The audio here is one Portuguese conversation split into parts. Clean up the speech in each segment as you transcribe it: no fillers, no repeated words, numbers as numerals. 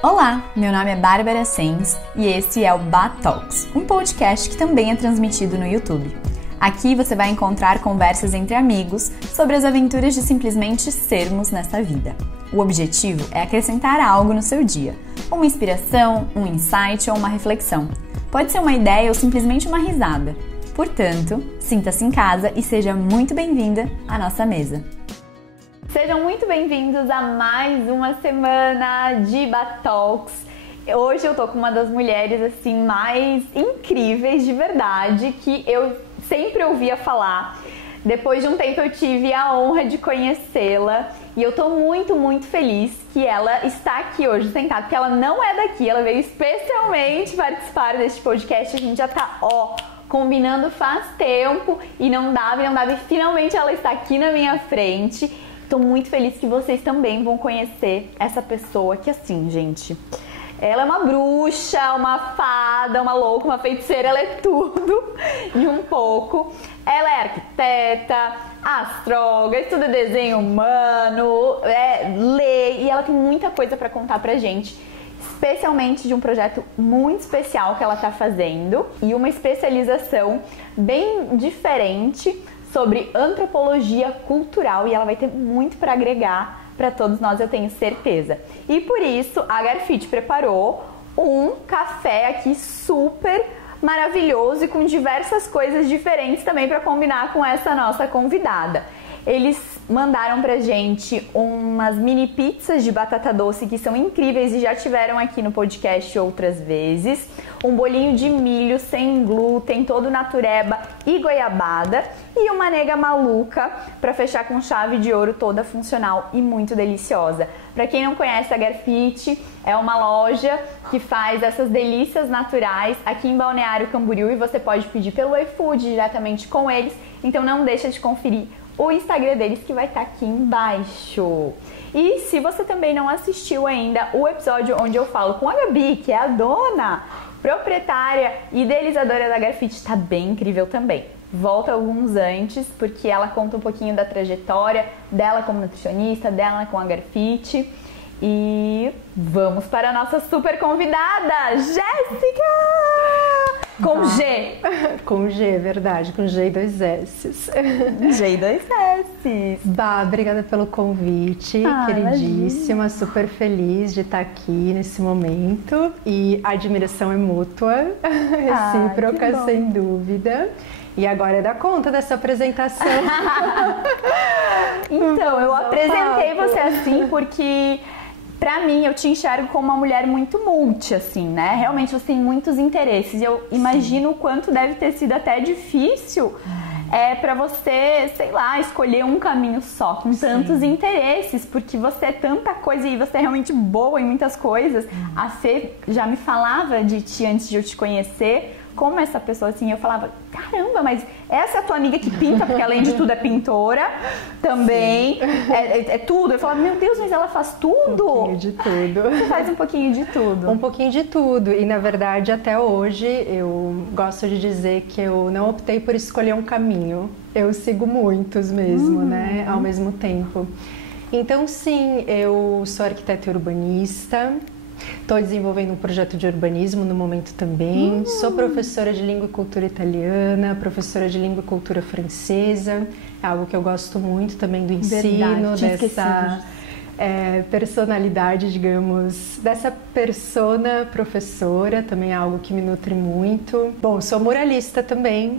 Olá, meu nome é Bárbara Sens e esse é o Ba Talks, um podcast que também é transmitido no YouTube. Aqui você vai encontrar conversas entre amigos sobre as aventuras de simplesmente sermos nessa vida. O objetivo é acrescentar algo no seu dia, uma inspiração, um insight ou uma reflexão. Pode ser uma ideia ou simplesmente uma risada. Portanto, sinta-se em casa e seja muito bem-vinda à nossa mesa. Sejam muito bem-vindos a mais uma semana de Ba Talks. Hoje eu tô com uma das mulheres assim mais incríveis de verdade que eu sempre ouvia falar. Depois de um tempo eu tive a honra de conhecê-la e eu tô muito feliz que ela está aqui hoje sentada, porque ela não é daqui, ela veio especialmente participar deste podcast. A gente já tá, combinando faz tempo e não dava e finalmente ela está aqui na minha frente. Tô muito feliz que vocês também vão conhecer essa pessoa que, assim, gente, ela é uma bruxa, uma fada, uma louca, uma feiticeira, ela é tudo e um pouco. Ela é arquiteta, astróloga, estuda desenho humano, lê, e ela tem muita coisa pra contar pra gente, especialmente de um projeto muito especial que ela tá fazendo e uma especialização bem diferente sobre antropologia cultural, e ela vai ter muito para agregar para todos nós, eu tenho certeza. E por isso a Garfit preparou um café aqui super maravilhoso e com diversas coisas diferentes também para combinar com essa nossa convidada. Eles mandaram pra gente umas mini pizzas de batata doce que são incríveis e já tiveram aqui no podcast outras vezes. Um bolinho de milho sem glúten, todo natureba e goiabada. E uma nega maluca pra fechar com chave de ouro, toda funcional e muito deliciosa. Pra quem não conhece, a Garfit é uma loja que faz essas delícias naturais aqui em Balneário Camboriú e você pode pedir pelo iFood diretamente com eles. Então não deixa de conferir o Instagram deles que vai estar aqui embaixo. E se você também não assistiu ainda o episódio onde eu falo com a Gabi, que é a dona, proprietária e idealizadora da Garfit, tá bem incrível também. Volta alguns antes, porque ela conta um pouquinho da trajetória dela como nutricionista, dela com a Garfit. E vamos para a nossa super convidada, Jéssica! Com G. Com G, verdade. Com G e 2 S's. G e 2 S's. Bah, obrigada pelo convite, queridíssima. Imagina. Super feliz de estar aqui nesse momento. E a admiração é mútua, recíproca, sem dúvida. E agora é dar conta dessa apresentação. Então, eu apresentei você assim porque... Pra mim, eu te enxergo como uma mulher muito multi, assim, né? Realmente você tem muitos interesses. E eu imagino o quanto deve ter sido até difícil pra você, sei lá, escolher um caminho só, com tantos interesses, porque você é tanta coisa e você é realmente boa em muitas coisas. A Fê já me falava de ti antes de eu te conhecer, como essa pessoa, assim, eu falava, caramba, mas essa é a tua amiga que pinta, porque além de tudo é pintora também, é tudo. Eu falava, meu Deus, mas ela faz tudo? Um pouquinho de tudo. Você faz um pouquinho de tudo. Um pouquinho de tudo, e na verdade até hoje eu gosto de dizer que eu não optei por escolher um caminho, eu sigo muitos mesmo, né, ao mesmo tempo. Então sim, eu sou arquiteta e urbanista. Estou desenvolvendo um projeto de urbanismo no momento também. Sou professora de língua e cultura italiana, professora de língua e cultura francesa. É algo que eu gosto muito também do ensino, dessa personalidade, digamos, dessa persona professora. Também é algo que me nutre muito. Bom, sou muralista também.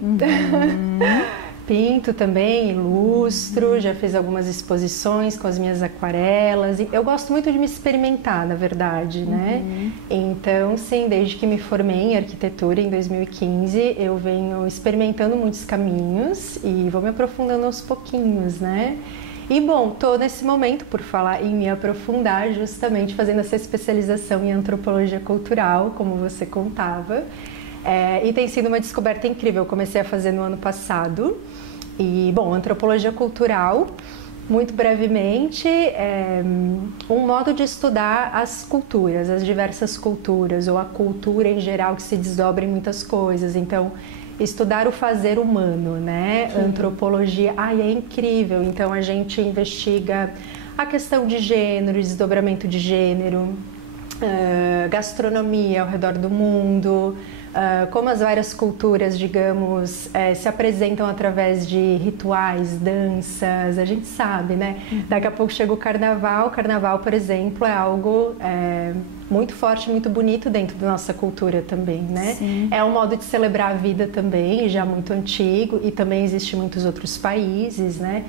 Pinto também, ilustro, já fiz algumas exposições com as minhas aquarelas. Eu gosto muito de me experimentar, na verdade, né? Então, sim, desde que me formei em arquitetura em 2015, eu venho experimentando muitos caminhos e vou me aprofundando aos pouquinhos, né? E bom, tô nesse momento, por falar em me aprofundar, justamente fazendo essa especialização em antropologia cultural, como você contava. E tem sido uma descoberta incrível. Eu comecei a fazer no ano passado. E, bom, antropologia cultural, muito brevemente, é um modo de estudar as culturas, as diversas culturas, ou a cultura em geral que se desdobra em muitas coisas. Então, estudar o fazer humano, né? Antropologia, é incrível. Então, a gente investiga a questão de gênero, desdobramento de gênero, gastronomia ao redor do mundo, como as várias culturas, digamos, se apresentam através de rituais, danças, a gente sabe, né? Daqui a pouco chega o carnaval, por exemplo, é algo muito forte, muito bonito dentro da nossa cultura também, né? Sim. É um modo de celebrar a vida também, já muito antigo, e também existe em muitos outros países, né?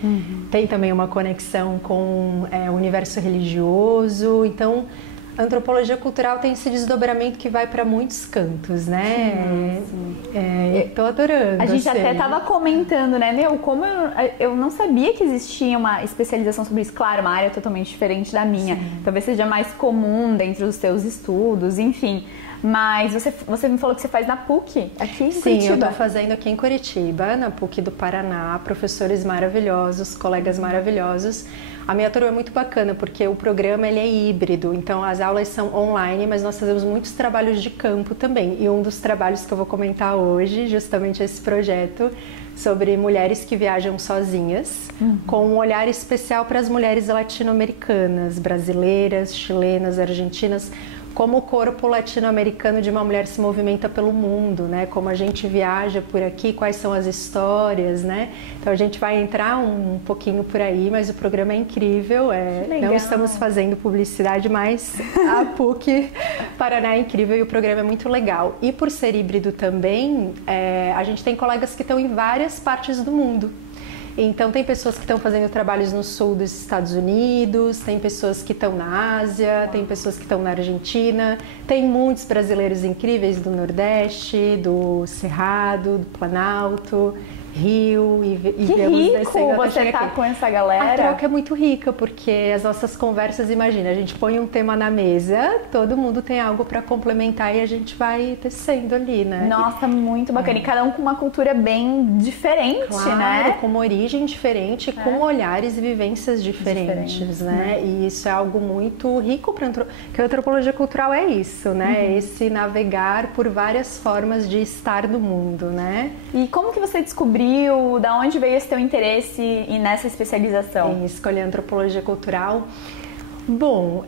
Tem também uma conexão com o universo religioso, então a antropologia cultural tem esse desdobramento que vai para muitos cantos, né? Tô adorando. A gente até tava comentando, né? Como eu não sabia que existia uma especialização sobre isso. Claro, uma área totalmente diferente da minha. Sim. Talvez seja mais comum dentro dos teus estudos, enfim. Mas você me falou que você faz na PUC, aqui em Curitiba. Sim, eu estou fazendo aqui em Curitiba, na PUC do Paraná, professores maravilhosos, colegas maravilhosos. A minha turma é muito bacana, porque o programa ele é híbrido, então as aulas são online, mas nós fazemos muitos trabalhos de campo também. E um dos trabalhos que eu vou comentar hoje, justamente esse projeto, sobre mulheres que viajam sozinhas, com um olhar especial para as mulheres latino-americanas, brasileiras, chilenas, argentinas, como o corpo latino-americano de uma mulher se movimenta pelo mundo, né? Como a gente viaja por aqui, quais são as histórias, né? Então a gente vai entrar um pouquinho por aí, mas o programa é incrível. Não estamos fazendo publicidade, mas a PUC Paraná é incrível e o programa é muito legal. E por ser híbrido também, a gente tem colegas que estão em várias partes do mundo. Então tem pessoas que estão fazendo trabalhos no sul dos Estados Unidos, tem pessoas que estão na Ásia, tem pessoas que estão na Argentina, tem muitos brasileiros incríveis do Nordeste, do Cerrado, do Planalto, Rio e que rico você tá com essa galera. A troca é muito rica, porque as nossas conversas, imagina, a gente põe um tema na mesa, todo mundo tem algo para complementar e a gente vai tecendo ali, né? Nossa, muito bacana. E cada um com uma cultura bem diferente, claro, né? Com uma origem diferente, com olhares e vivências diferentes, né? E isso é algo muito rico para que a antropologia cultural é isso, né? Esse navegar por várias formas de estar no mundo, né? E como que você descobriu? Da onde veio esse teu interesse nessa especialização? Em escolher antropologia cultural? Bom,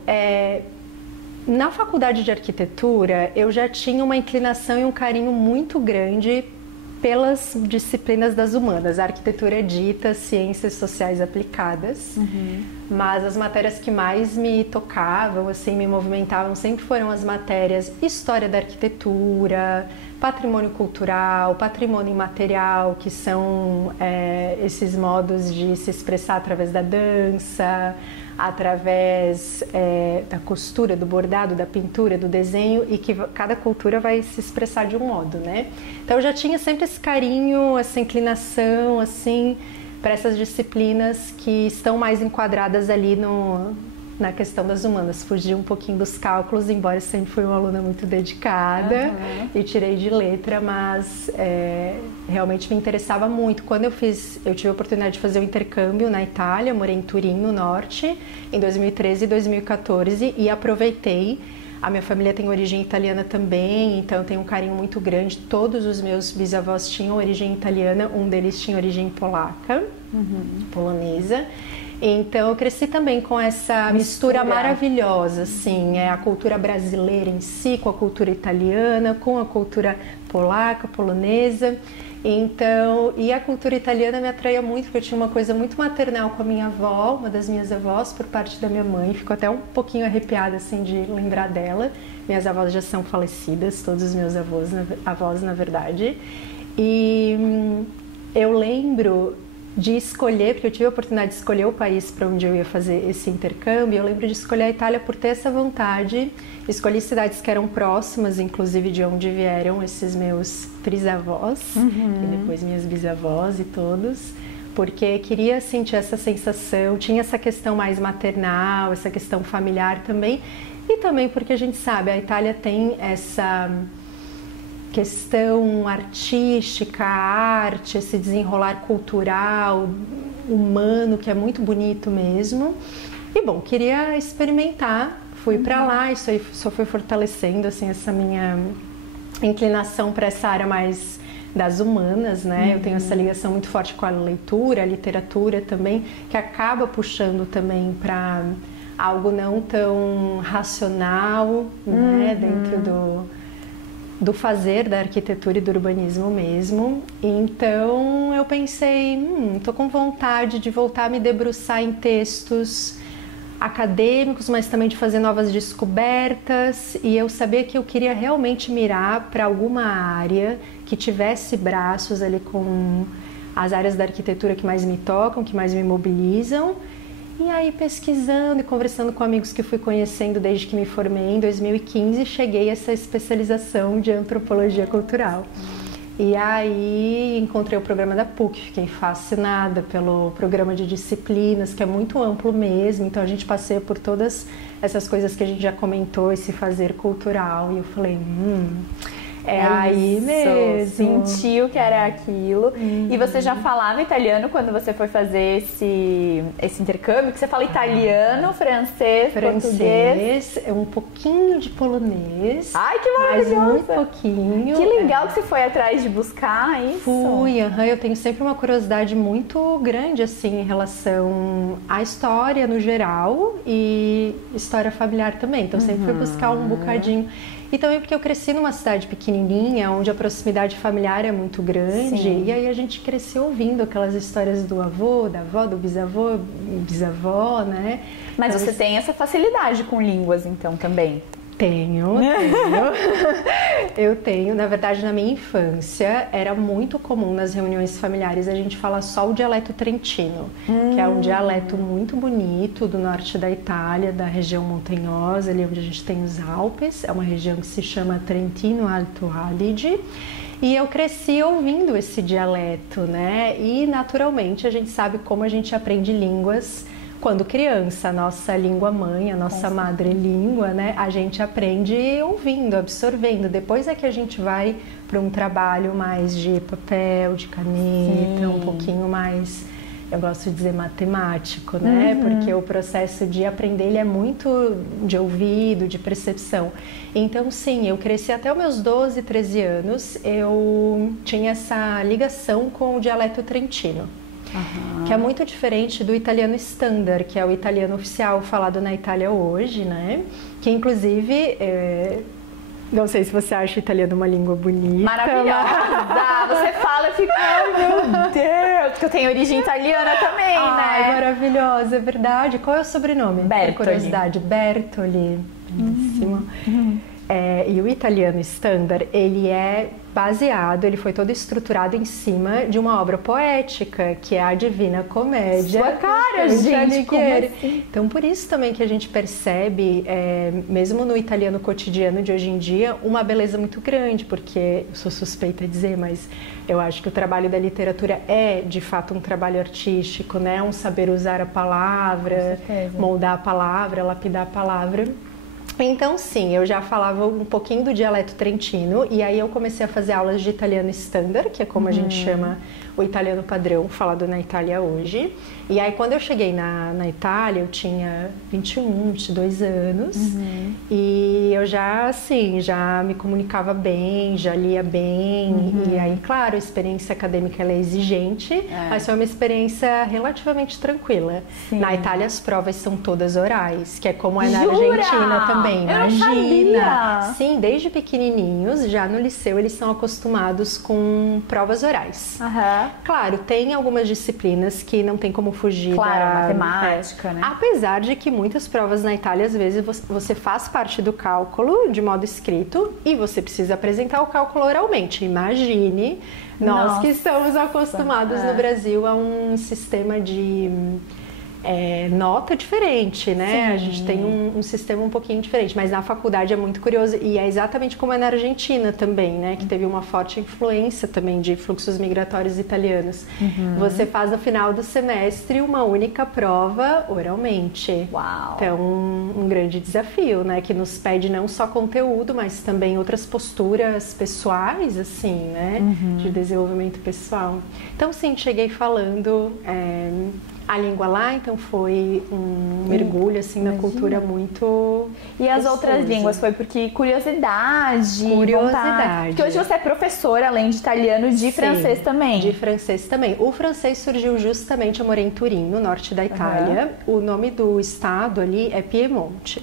na faculdade de arquitetura eu já tinha uma inclinação e um carinho muito grande pelas disciplinas das humanas. A arquitetura é dita ciências sociais aplicadas, mas as matérias que mais me tocavam, assim, me movimentavam, sempre foram as matérias história da arquitetura, patrimônio cultural, patrimônio imaterial, que são esses modos de se expressar através da dança, através da costura, do bordado, da pintura, do desenho, e que cada cultura vai se expressar de um modo, né? Então eu já tinha sempre esse carinho, essa inclinação, assim, para essas disciplinas que estão mais enquadradas ali na questão das humanas. Fugi um pouquinho dos cálculos, embora eu sempre fui uma aluna muito dedicada e tirei de letra, mas realmente me interessava muito. Quando eu tive a oportunidade de fazer o intercâmbio na Itália, morei em Turim, no norte, em 2013 e 2014, e aproveitei. A minha família tem origem italiana também, então eu tenho um carinho muito grande. Todos os meus bisavós tinham origem italiana, um deles tinha origem polaca, polonesa. Então eu cresci também com essa mistura maravilhosa, assim, a cultura brasileira em si, com a cultura italiana, com a cultura polaca, polonesa. Então, e a cultura italiana me atraía muito, porque eu tinha uma coisa muito maternal com a minha avó, uma das minhas avós, por parte da minha mãe. Fico até um pouquinho arrepiada, assim, de lembrar dela. Minhas avós já são falecidas, todos os meus avós, na verdade. E eu lembro de escolher, porque eu tive a oportunidade de escolher o país para onde eu ia fazer esse intercâmbio. Eu lembro de escolher a Itália por ter essa vontade. Escolhi cidades que eram próximas, inclusive de onde vieram esses meus trisavós, e depois minhas bisavós e todos, porque queria sentir essa sensação, tinha essa questão mais maternal, essa questão familiar também, e também porque a gente sabe, a Itália tem essa questão artística, a arte, esse desenrolar cultural, humano, que é muito bonito mesmo. E bom, queria experimentar, fui para lá, isso aí só foi fortalecendo assim essa minha inclinação para essa área mais das humanas, né? Eu tenho essa ligação muito forte com a leitura, a literatura também, que acaba puxando também para algo não tão racional, né, dentro do fazer da arquitetura e do urbanismo mesmo. Então eu pensei, tô com vontade de voltar a me debruçar em textos acadêmicos, mas também de fazer novas descobertas, e eu sabia que eu queria realmente mirar para alguma área que tivesse braços ali com as áreas da arquitetura que mais me tocam, que mais me mobilizam. E aí, pesquisando e conversando com amigos que fui conhecendo desde que me formei em 2015, cheguei a essa especialização de antropologia cultural. E aí encontrei o programa da PUC, fiquei fascinada pelo programa de disciplinas, que é muito amplo mesmo, então a gente passeia por todas essas coisas que a gente já comentou, esse fazer cultural, e eu falei, é aí mesmo. Sentiu que era aquilo. E você já falava italiano quando você foi fazer esse intercâmbio? Que você fala italiano, francês, português? Um pouquinho de polonês. Ai, que maravilhoso! Mas muito pouquinho. Que legal que você foi atrás de buscar isso. Fui, eu tenho sempre uma curiosidade muito grande, assim, em relação à história no geral e história familiar também. Então, sempre fui buscar um bocadinho. E também porque eu cresci numa cidade pequenininha, onde a proximidade familiar é muito grande. Sim. E aí a gente cresceu ouvindo aquelas histórias do avô, da avó, do bisavô, bisavó, né? Mas você tem essa facilidade com línguas, então, também? Tenho. Eu tenho. Na verdade, na minha infância, era muito comum nas reuniões familiares a gente falar só o dialeto trentino, que é um dialeto muito bonito do norte da Itália, da região montanhosa, ali onde a gente tem os Alpes. É uma região que se chama Trentino Alto Adige. E eu cresci ouvindo esse dialeto, né? E, naturalmente, a gente sabe como a gente aprende línguas quando criança, a nossa língua mãe, a nossa madrelíngua, né? A gente aprende ouvindo, absorvendo. Depois é que a gente vai para um trabalho mais de papel, de caneta, um pouquinho mais, eu gosto de dizer, matemático, né? Porque o processo de aprender, ele é muito de ouvido, de percepção. Então, sim, eu cresci até os meus 12, 13 anos, eu tinha essa ligação com o dialeto trentino. Que é muito diferente do italiano standard, que é o italiano oficial falado na Itália hoje, né? Que inclusive, não sei se você acha o italiano uma língua bonita. Maravilhosa! Você fala e fica, ai meu Deus, porque eu tenho origem italiana também, né? Ai, maravilhosa, é verdade. Qual é o sobrenome? Bertoli. Por curiosidade, Bertoli. Belíssimo. E o italiano standard, ele é baseado, ele foi todo estruturado em cima de uma obra poética, que é a Divina Comédia. Sua cara, gente! Como assim? Então, por isso também que a gente percebe, mesmo no italiano cotidiano de hoje em dia, uma beleza muito grande, porque eu sou suspeita de dizer, mas eu acho que o trabalho da literatura é, de fato, um trabalho artístico, né? Um saber usar a palavra, moldar a palavra, lapidar a palavra. Então, sim, eu já falava um pouquinho do dialeto trentino, e aí eu comecei a fazer aulas de italiano standard, que é como a gente chama o italiano padrão, falado na Itália hoje. E aí, quando eu cheguei na Itália, eu tinha 21, 22 anos, e eu já, assim, já me comunicava bem, já lia bem, e aí, claro, a experiência acadêmica ela é exigente, mas foi uma experiência relativamente tranquila. Sim. Na Itália, as provas são todas orais, que é como é na Jura? Argentina também. Eu Imagina! não sabia. Sim, desde pequenininhos, já no liceu, eles são acostumados com provas orais. Claro, tem algumas disciplinas que não tem como fugir da matemática, né? Apesar de que muitas provas na Itália, às vezes, você faz parte do cálculo de modo escrito e você precisa apresentar o cálculo oralmente. Imagine nós que estamos acostumados no Brasil a um sistema de nota diferente, né? Sim. A gente tem um sistema um pouquinho diferente, mas na faculdade é muito curioso, e é exatamente como é na Argentina também, né? Que teve uma forte influência também de fluxos migratórios italianos. Você faz no final do semestre uma única prova oralmente. Uau! Então, um grande desafio, né? Que nos pede não só conteúdo, mas também outras posturas pessoais, assim, né? De desenvolvimento pessoal. Então, sim, cheguei falando a língua lá, então foi um mergulho assim na cultura muito. E as outras línguas foi porque curiosidade, vontade. Porque hoje você é professora, além de italiano, de francês também. De francês também. O francês surgiu justamente, eu morei em Turim, no norte da Itália. O nome do estado ali é Piemonte.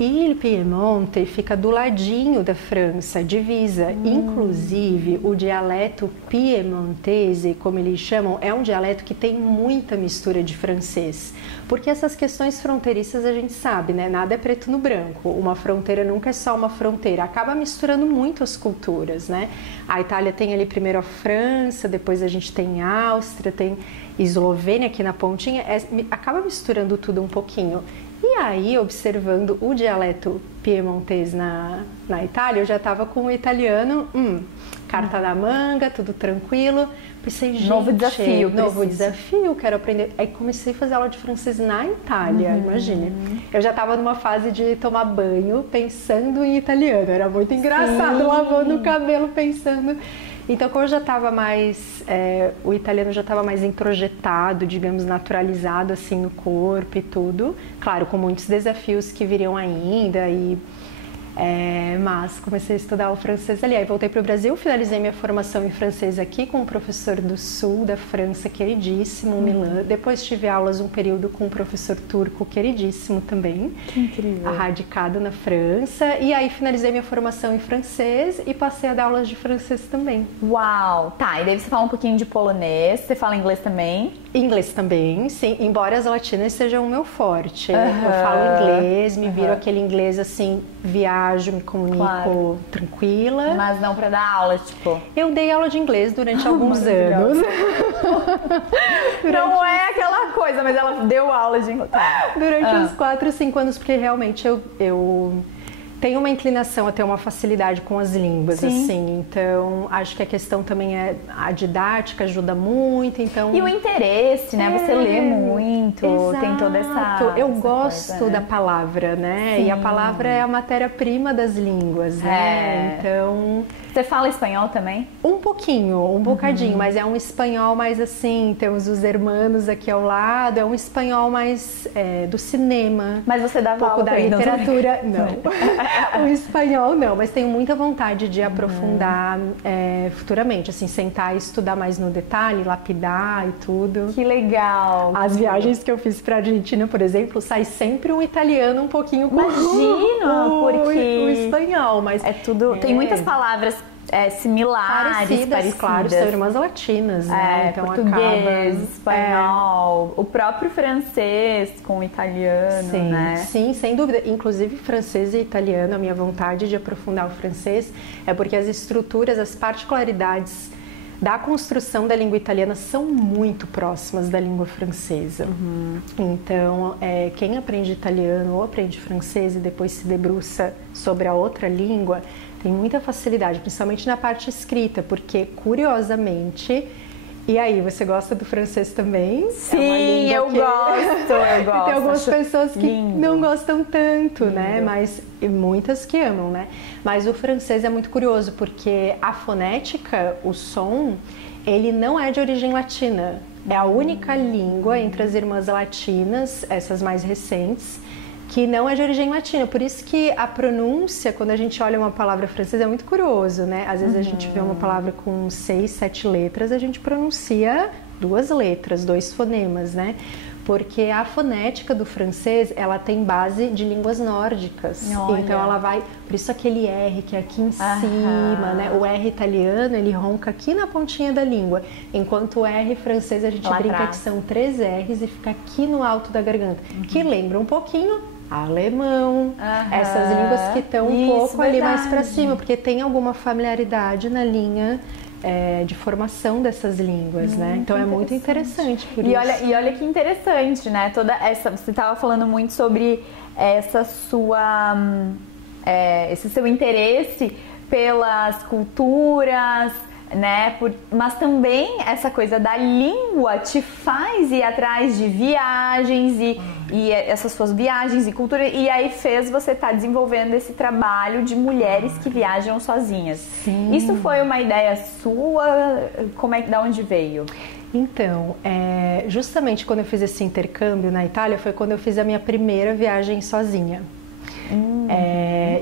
E Piemonte fica do ladinho da França, divisa. Inclusive, o dialeto piemontese, como eles chamam, é um dialeto que tem muita mistura de francês. Porque essas questões fronteiriças a gente sabe, né? Nada é preto no branco. Uma fronteira nunca é só uma fronteira. Acaba misturando muito as culturas, né? A Itália tem ali primeiro a França, depois a gente tem a Áustria, tem Eslovênia aqui na pontinha. Acaba misturando tudo um pouquinho. E aí, observando o dialeto piemontês na Itália, eu já estava com o italiano, carta na manga, tudo tranquilo. Pensei, gente, novo desafio, quero aprender. Aí comecei a fazer aula de francês na Itália, imagine. Eu já estava numa fase de tomar banho pensando em italiano, era muito engraçado, lavando o cabelo pensando. Então, como eu já estava mais, o italiano já estava mais introjetado, digamos, naturalizado assim no corpo e tudo. Claro, com muitos desafios que viriam ainda, mas comecei a estudar o francês ali. Aí voltei para o Brasil, finalizei minha formação em francês aqui com um professor do sul da França, queridíssimo, Milan. Depois tive aulas um período com um professor turco, queridíssimo também. Que incrível. Radicado na França. E aí finalizei minha formação em francês e passei a dar aulas de francês também. Uau! Tá, e daí você fala um pouquinho de polonês, você fala inglês também? Inglês também, sim. Embora as latinas sejam o meu forte. Eu falo inglês, me viro aquele inglês assim, viajo, me comunico tranquila. Mas não pra dar aula, tipo... Eu dei aula de inglês durante alguns anos. Não é aquela coisa, mas ela deu aula de inglês. Durante uns 4 ou 5 anos, porque realmente eu tenho uma inclinação a ter uma facilidade com as línguas, assim. Então, acho que a questão também é a didática ajuda muito, então... E o interesse, né? Você lê muito, exato. tem toda essa... Eu gosto coisa, da palavra, né? Sim. E a palavra é a matéria-prima das línguas, né? Então... Você fala espanhol também? Um pouquinho, um bocadinho, mas é um espanhol mais assim, temos os hermanos aqui ao lado, é um espanhol mais do cinema. Mas você dá um pouco da literatura, não. O espanhol não, mas tenho muita vontade de aprofundar futuramente, assim, sentar e estudar mais no detalhe, lapidar e tudo. Que legal! As viagens que eu fiz pra Argentina, por exemplo, sai sempre um italiano um pouquinho com porque o espanhol, mas é tudo, tem muitas palavras similares, parecidas. Claro, são irmãs latinas, né? Então português, espanhol, o próprio francês com o italiano, sim, né? Sim, sem dúvida. Inclusive francês e italiano, a minha vontade de aprofundar o francês é porque as estruturas, as particularidades da construção da língua italiana são muito próximas da língua francesa. Então, quem aprende italiano ou aprende francês e depois se debruça sobre a outra língua, tem muita facilidade, principalmente na parte escrita, porque, curiosamente... E aí, você gosta do francês também? Sim, eu gosto. Tem algumas pessoas que lindo. Não gostam tanto, né? Mas e muitas que amam, né? Mas o francês é muito curioso, porque a fonética, o som, ele não é de origem latina. É a única língua entre as irmãs latinas, essas mais recentes, que não é de origem latina. Por isso que a pronúncia, quando a gente olha uma palavra francesa, é muito curioso, né? Às vezes a gente vê uma palavra com 6, 7 letras, a gente pronuncia 2 letras, 2 fonemas, né? Porque a fonética do francês, ela tem base de línguas nórdicas. Olha. Então ela vai... Por isso aquele R que é aqui em cima, né? O R italiano, ele ronca aqui na pontinha da língua. Enquanto o R francês, a gente brinca que são 3 R's e fica aqui no alto da garganta. Que lembra um pouquinho alemão, essas línguas que estão um pouco ali mais para cima, porque tem alguma familiaridade na linha de formação dessas línguas, né? Então é muito interessante por isso. E olha que interessante, né? Toda essa, você estava falando muito sobre essa sua, esse seu interesse pelas culturas, né? Mas também essa coisa da língua te faz ir atrás de viagens e essas suas viagens e cultura, e aí fez você estar desenvolvendo esse trabalho de mulheres que viajam sozinhas. Sim. Isso foi uma ideia sua? Da onde veio? Então, justamente quando eu fiz esse intercâmbio na Itália, foi quando eu fiz a minha primeira viagem sozinha.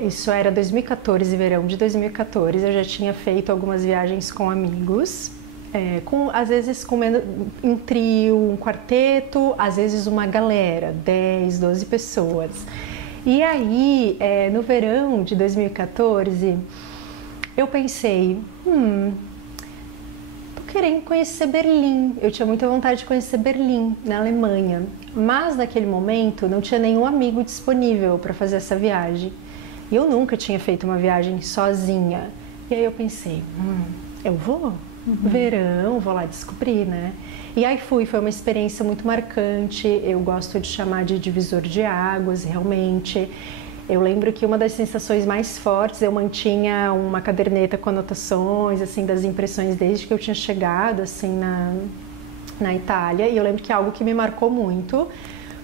Isso era 2014, verão de 2014. Eu já tinha feito algumas viagens com amigos, às vezes um trio, um quarteto, às vezes uma galera, 10, 12 pessoas. E aí, no verão de 2014, eu pensei, querendo conhecer Berlim. Eu tinha muita vontade de conhecer Berlim, na Alemanha. Mas naquele momento não tinha nenhum amigo disponível para fazer essa viagem. E eu nunca tinha feito uma viagem sozinha. E aí eu pensei, eu vou? Verão, vou lá descobrir, né? E aí foi uma experiência muito marcante. Eu gosto de chamar de divisor de águas, realmente. Eu lembro que uma das sensações mais fortes, eu mantinha uma caderneta com anotações, assim, das impressões desde que eu tinha chegado, assim, na Itália. E eu lembro que algo que me marcou muito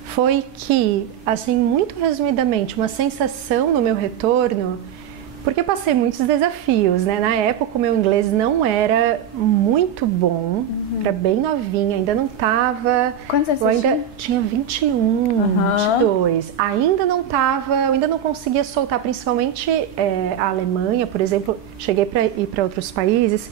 foi que, assim, muito resumidamente, uma sensação no meu retorno, porque eu passei muitos desafios, né? Na época o meu inglês não era muito bom, era bem novinha, ainda não tava... Quantos anos eu ainda tinha 21, 22. Ainda não tava, eu ainda não conseguia soltar, principalmente a Alemanha, por exemplo, cheguei para ir para outros países,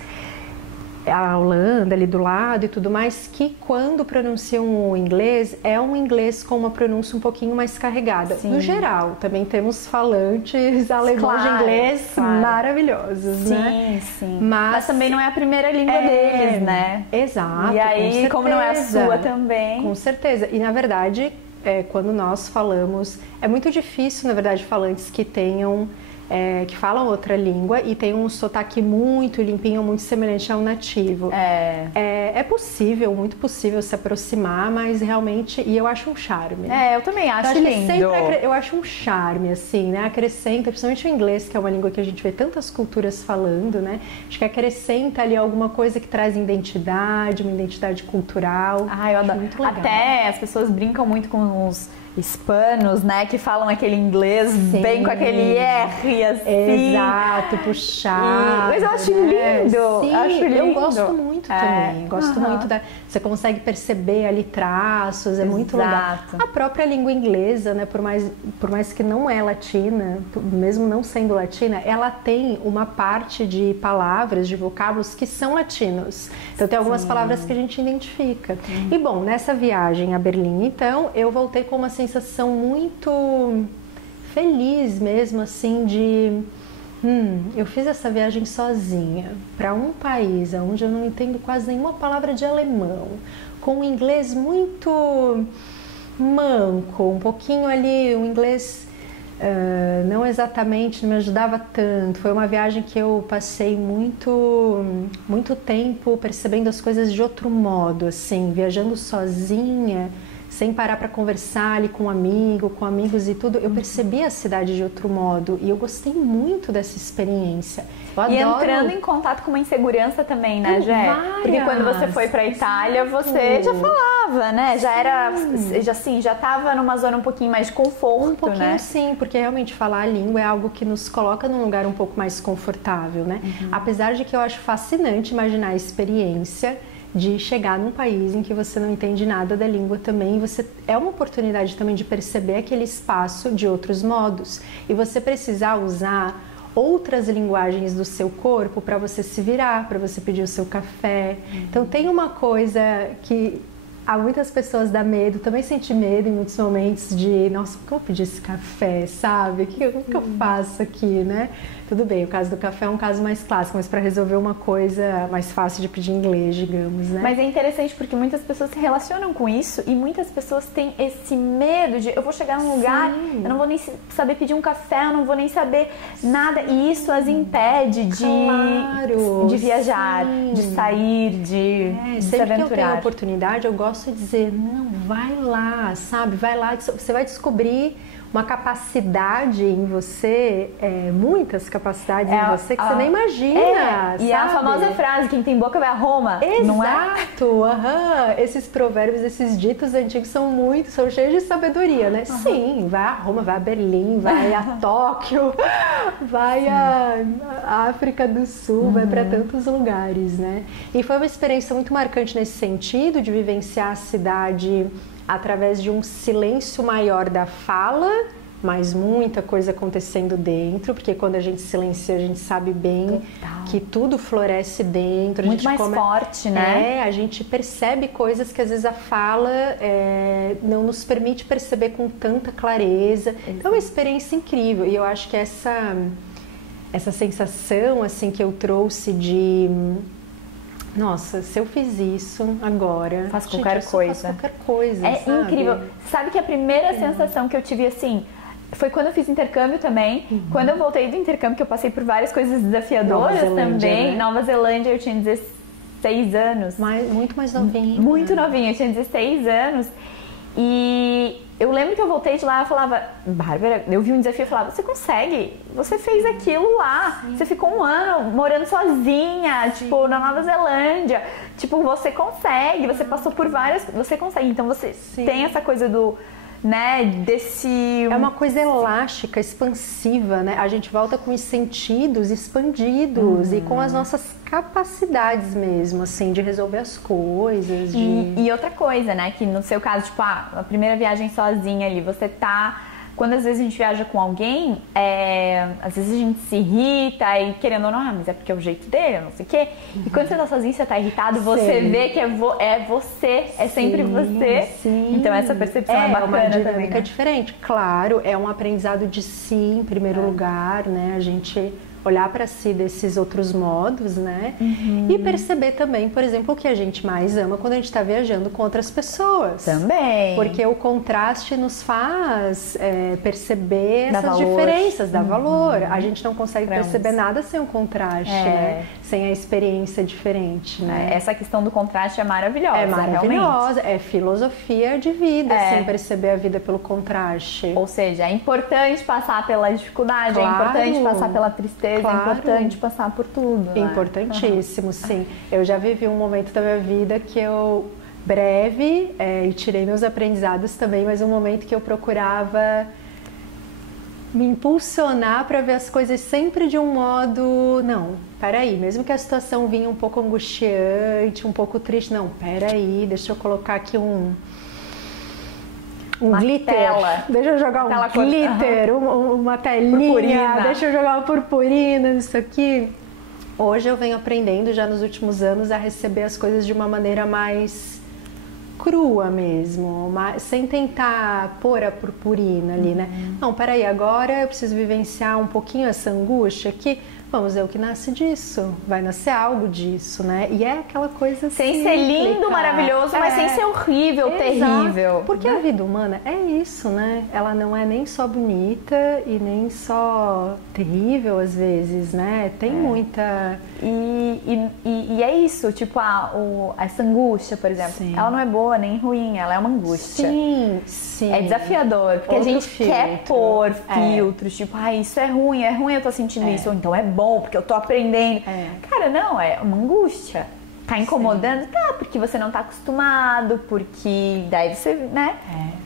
a Holanda ali do lado e tudo mais, que quando pronunciam o inglês, é um inglês com uma pronúncia um pouquinho mais carregada. Sim. No geral, também temos falantes alemães de inglês maravilhosos, né? Sim. Mas também não é a primeira língua deles, né? Exato. E aí, como não é a sua também... Com certeza. E, na verdade, quando nós falamos... É muito difícil, na verdade, falantes que tenham... que falam outra língua e tem um sotaque muito limpinho, muito semelhante ao nativo. É possível, muito possível se aproximar, mas realmente, e eu acho um charme. Eu também acho lindo. Eu acho um charme, assim, né? Acrescenta, principalmente o inglês, que é uma língua que a gente vê tantas culturas falando, né? Acho que acrescenta ali alguma coisa que traz identidade, uma identidade cultural. Eu adoro. Muito legal. Até as pessoas brincam muito com os hispanos, né, que falam aquele inglês bem com aquele R, assim. Exato, puxado. Mas eu acho lindo. Sim, acho lindo. Eu gosto muito também. Gosto muito você consegue perceber ali traços, é muito legal. A própria língua inglesa, né, por mais que não é latina, mesmo não sendo latina, ela tem uma parte de palavras, de vocábulos que são latinos. Então tem algumas palavras que a gente identifica. E bom, nessa viagem a Berlim, então, eu voltei com uma sensação muito feliz mesmo, assim, de eu fiz essa viagem sozinha para um país onde eu não entendo quase nenhuma palavra de alemão, com um inglês muito manco, um pouquinho ali, um inglês não exatamente, não me ajudava tanto. Foi uma viagem que eu passei muito tempo percebendo as coisas de outro modo, assim, viajando sozinha, sem parar para conversar ali com um amigo, com amigos e tudo, eu percebi a cidade de outro modo e eu gostei muito dessa experiência. Eu adoro... E entrando em contato com uma insegurança também, né, Jé? Porque quando você foi para a Itália, você já falava, né? Já era, já estava numa zona um pouquinho mais de conforto, um pouquinho, né? Sim, porque realmente falar a língua é algo que nos coloca num lugar um pouco mais confortável, né? Apesar de que eu acho fascinante imaginar a experiência de chegar num país em que você não entende nada da língua também, é uma oportunidade também de perceber aquele espaço de outros modos e você precisar usar outras linguagens do seu corpo para você se virar, para você pedir o seu café. Então tem uma coisa que a muitas pessoas dá medo, também senti medo em muitos momentos de, nossa, por que eu vou pedir esse café, sabe? O que eu faço aqui, né? Tudo bem, o caso do café é um caso mais clássico, mas para resolver uma coisa mais fácil de pedir em inglês, digamos, né? Mas é interessante porque muitas pessoas se relacionam com isso e muitas pessoas têm esse medo de eu vou chegar num lugar, eu não vou nem saber pedir um café, eu não vou nem saber nada, e isso as impede de viajar, de sair, de se aventurar. Sempre que eu tenho a oportunidade, eu gosto de dizer, não, vai lá, sabe? Vai lá, você vai descobrir uma capacidade em você, muitas capacidades em você que você nem imagina. E a famosa frase, quem tem boca vai a Roma. Exato, não é? Esses provérbios, esses ditos antigos são cheios de sabedoria, né? Sim, vai a Roma, vai a Berlim, vai a Tóquio, vai a África do Sul, vai para tantos lugares, né? E foi uma experiência muito marcante nesse sentido, de vivenciar a cidade através de um silêncio maior da fala, mas muita coisa acontecendo dentro, porque quando a gente silencia, a gente sabe bem que tudo floresce dentro. Muito mais forte, né? A gente percebe coisas que às vezes a fala não nos permite perceber com tanta clareza. É uma experiência incrível, e eu acho que essa sensação assim que eu trouxe de... Nossa, se eu fiz isso agora... Faço qualquer coisa. Faço qualquer coisa, é sabe? Incrível. Sabe que a primeira sensação que eu tive, assim, foi quando eu fiz intercâmbio também. Quando eu voltei do intercâmbio, que eu passei por várias coisas desafiadoras também. Né? Nova Zelândia, eu tinha 16 anos. Muito mais novinha. Muito novinha, eu tinha 16 anos. E eu lembro que eu voltei de lá e falava, Bárbara, eu vi um desafio e falava, você consegue, você fez aquilo lá, você ficou um ano morando sozinha, tipo, na Nova Zelândia, tipo, você consegue, você passou por várias, você consegue, então você tem essa coisa do, né, desse... É uma coisa elástica, expansiva, né, a gente volta com os sentidos expandidos e com as nossas capacidades mesmo, assim, de resolver as coisas. E outra coisa, né, que no seu caso, tipo, a primeira viagem sozinha ali, você tá... Quando às vezes a gente viaja com alguém, às vezes a gente se irrita e querendo ou não, mas é porque é o jeito dele, não sei o quê. E quando você tá sozinho, você tá irritado, você vê que é você, é sempre você. Então essa percepção é bacana uma dinâmica também, né? diferente. Claro, é um aprendizado de si em primeiro lugar, né? A gente olhar para si desses outros modos, né? E perceber também, por exemplo, o que a gente mais ama quando a gente está viajando com outras pessoas. Também. Porque o contraste nos faz perceber essas diferenças, dá valor. A gente não consegue perceber nada sem o contraste, né? Sem a experiência diferente, né? Essa questão do contraste é maravilhosa. É maravilhosa, é filosofia de vida, sem perceber a vida pelo contraste. Ou seja, é importante passar pela dificuldade, é importante passar pela tristeza, é importante passar por tudo. Né? Importantíssimo, sim. Eu já vivi um momento da minha vida que eu, breve, e tirei meus aprendizados também, mas um momento que eu procurava me impulsionar para ver as coisas sempre de um modo, não, peraí, mesmo que a situação vinha um pouco angustiante, um pouco triste, não, peraí, deixa eu colocar aqui um glitter, deixa eu jogar um glitter, uma telinha, purpurina. Deixa eu jogar uma purpurina nisso aqui. Hoje eu venho aprendendo já nos últimos anos a receber as coisas de uma maneira mais crua mesmo, sem tentar pôr a purpurina ali, né? Não, peraí, agora eu preciso vivenciar um pouquinho essa angústia aqui. Vamos ver o que nasce disso. Vai nascer algo disso, né? E é aquela coisa sem ser lindo, maravilhoso, mas sem ser horrível, terrível. Porque a vida humana é isso, né? Ela não é nem só bonita e nem só terrível às vezes, né? Tem muita... E é isso, tipo, essa angústia, por exemplo, ela não é boa nem ruim, ela é uma angústia. Sim. É desafiador, porque a gente quer pôr filtros, tipo, isso é ruim, eu tô sentindo isso, ou então é bom, porque eu tô aprendendo. Cara, não, é uma angústia. Tá incomodando? Tá, porque você não tá acostumado, porque daí você, né?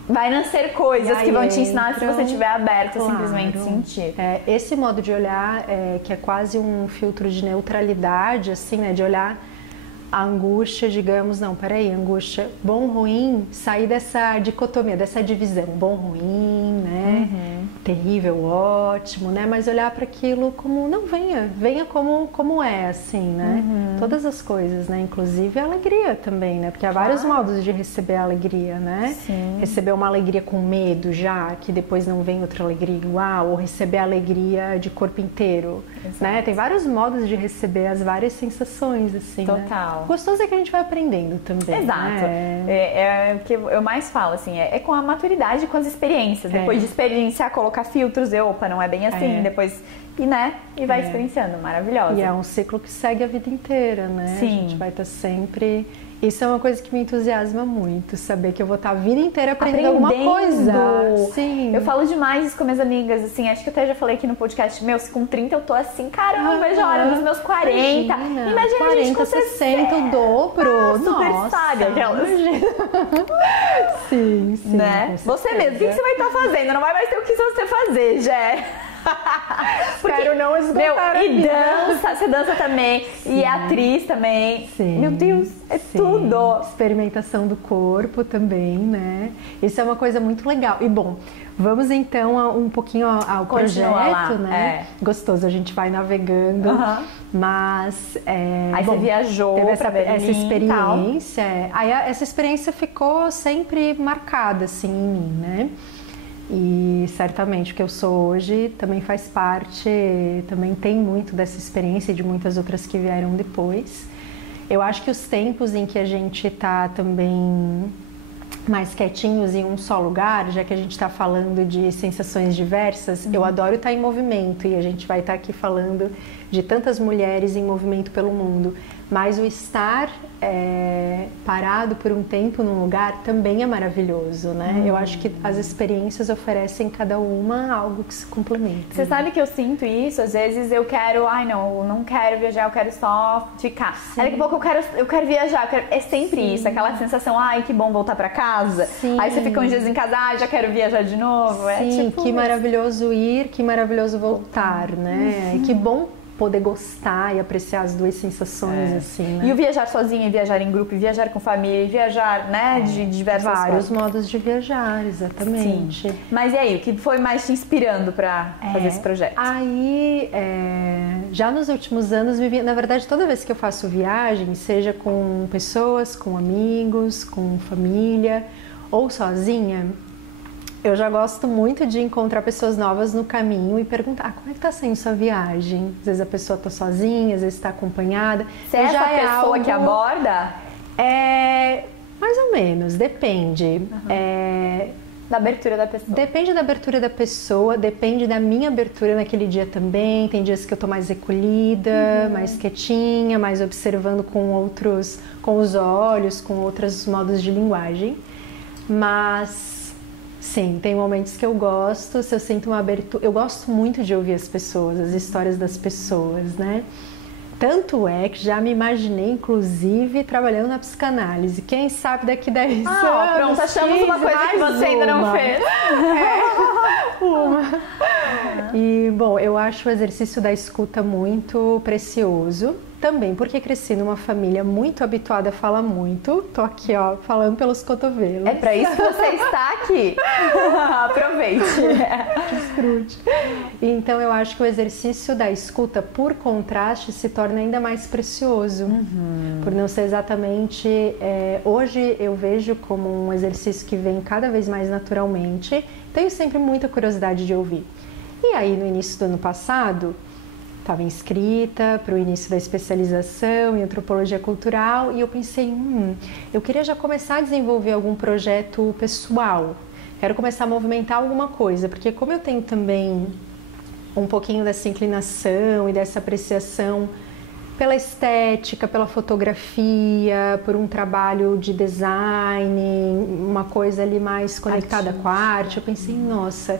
Vai nascer coisas que vão te ensinar se você estiver aberto a simplesmente sentir. Esse modo de olhar, que é quase um filtro de neutralidade, assim, né? De olhar a angústia, digamos, não, peraí, angústia, bom, ruim, sair dessa dicotomia, dessa divisão, bom, ruim, né? Terrível, ótimo, né? Mas olhar para aquilo como, não, venha como é, assim, né? Todas as coisas, né? Inclusive a alegria também, né? Porque há vários modos de receber a alegria, né? Receber uma alegria com medo já, que depois não vem outra alegria igual, ou receber a alegria de corpo inteiro, né? Tem vários modos de receber as várias sensações, assim, Total. Né? Gostoso é que a gente vai aprendendo também. Exato. Né? É o que eu mais falo, assim, é com a maturidade, com as experiências. Depois de experienciar, colocar filtros, opa, não é bem assim, depois... E vai experienciando, maravilhosa. E é um ciclo que segue a vida inteira, né? Sim. A gente vai estar sempre Isso é uma coisa que me entusiasma muito, saber que eu vou estar a vida inteira aprendendo alguma coisa. Sim. Eu falo demais isso com minhas amigas, assim, acho que até já falei aqui no podcast, meu, se com 30 eu tô assim, caramba, não vejo a hora dos meus 40. Imagina 40, a gente com 60, o dobro. Super sábia, aquelas. Sim, né? Você mesmo, o que você vai estar fazendo? Não vai mais ter o que você fazer, Jé. Quero não esgotar e dança, você dança também. Sim. E é atriz também. Sim. Meu Deus, é tudo. Experimentação do corpo também, né? Isso é uma coisa muito legal. E bom, vamos então um pouquinho ao projeto, lá, né? Gostoso, a gente vai navegando, mas... aí você viajou pra Berlim, essa experiência. Aí essa experiência ficou sempre marcada, assim, em mim, né? E certamente o que eu sou hoje também faz parte, também tem muito dessa experiência e de muitas outras que vieram depois. Eu acho que os tempos em que a gente está também mais quietinhos em um só lugar, já que a gente está falando de sensações diversas, eu adoro estar em movimento e a gente vai estar aqui falando de tantas mulheres em movimento pelo mundo. Mas o estar parado por um tempo num lugar também é maravilhoso, né? Eu acho que as experiências oferecem cada uma algo que se complementa. Você sabe que eu sinto isso, às vezes eu quero, não quero viajar, eu quero só ficar. Aí daqui a pouco eu quero viajar, é sempre isso, aquela sensação, que bom voltar pra casa. Sim. Aí você fica uns dias em casa, já quero viajar de novo. Sim, que maravilhoso ir, que maravilhoso voltar, né? Que bom poder gostar e apreciar as duas sensações, assim, né? E o viajar sozinha, viajar em grupo, viajar com família, viajar, né, de diversas vários modos de viajar, exatamente. Sim. Mas e aí, o que foi mais te inspirando para fazer esse projeto? Aí, já nos últimos anos, na verdade, toda vez que eu faço viagem, seja com pessoas, com amigos, com família ou sozinha, eu já gosto muito de encontrar pessoas novas no caminho e perguntar como é que tá sendo sua viagem. Às vezes a pessoa tá sozinha, às vezes tá acompanhada. Você é essa pessoa que aborda? Mais ou menos, depende. Da abertura da pessoa. Depende da abertura da pessoa, depende da minha abertura naquele dia também. Tem dias que eu tô mais recolhida, mais quietinha, mais observando com os olhos, com outros modos de linguagem. Mas sim, tem momentos que eu gosto, se eu sinto uma abertura... Eu gosto muito de ouvir as pessoas, as histórias das pessoas, né? Tanto é que já me imaginei, inclusive, trabalhando na psicanálise. Quem sabe daqui 10 anos... Pronto, achamos uma coisa que você ainda não fez. E, bom, eu acho o exercício da escuta muito precioso. Também porque cresci numa família muito habituada a falar muito. Tô aqui, falando pelos cotovelos. É pra isso que você está aqui. Aproveite. Desfrute. Então eu acho que o exercício da escuta, por contraste, se torna ainda mais precioso. Por não ser exatamente... hoje eu vejo como um exercício que vem cada vez mais naturalmente. Tenho sempre muita curiosidade de ouvir. E aí, no início do ano passado... Estava inscrita para o início da especialização em antropologia cultural e eu pensei, eu queria já começar a desenvolver algum projeto pessoal. Quero começar a movimentar alguma coisa, porque como eu tenho também um pouquinho dessa inclinação e dessa apreciação pela estética, pela fotografia, por um trabalho de design, uma coisa ali mais conectada com a arte, eu pensei, nossa...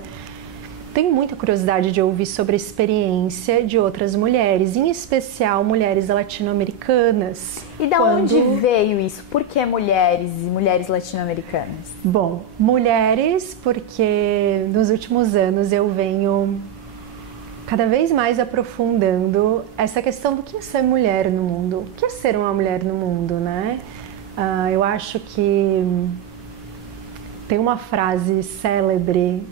Tenho muita curiosidade de ouvir sobre a experiência de outras mulheres, em especial mulheres latino-americanas. E da onde veio isso? Por que mulheres e mulheres latino-americanas? Bom, mulheres porque nos últimos anos eu venho cada vez mais aprofundando essa questão do que é ser mulher no mundo. O que é ser uma mulher no mundo, né? Eu acho que tem uma frase célebre...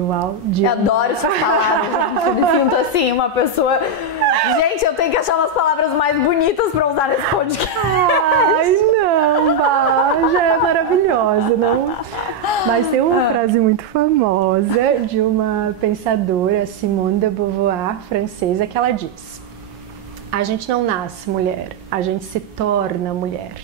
uau. Eu adoro essas palavras, eu me sinto assim, uma pessoa... Gente, eu tenho que achar umas palavras mais bonitas pra usar nesse podcast. Ai, não, já é maravilhosa, não? Mas tem uma frase muito famosa de uma pensadora, Simone de Beauvoir, francesa, que ela diz: a gente não nasce mulher, a gente se torna mulher.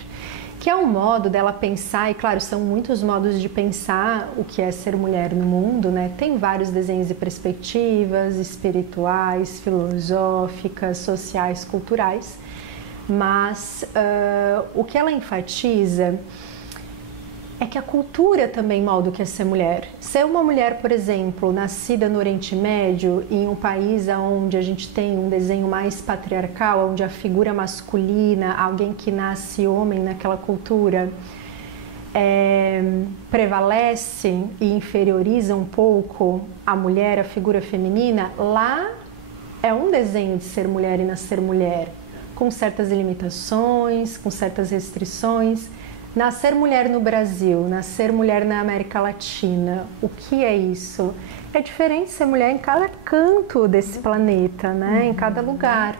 Que é um modo dela pensar, e claro, são muitos modos de pensar o que é ser mulher no mundo, né? Tem vários desenhos e perspectivas espirituais, filosóficas, sociais, culturais, mas o que ela enfatiza é que a cultura também molda o que é ser mulher. Ser uma mulher, por exemplo, nascida no Oriente Médio, em um país onde a gente tem um desenho mais patriarcal, onde a figura masculina, alguém que nasce homem naquela cultura, prevalece e inferioriza um pouco a mulher, a figura feminina, lá é um desenho de ser mulher e nascer mulher, com certas limitações, com certas restrições. Nascer mulher no Brasil, nascer mulher na América Latina, o que é isso? É diferente ser mulher em cada canto desse planeta, né? Em cada lugar.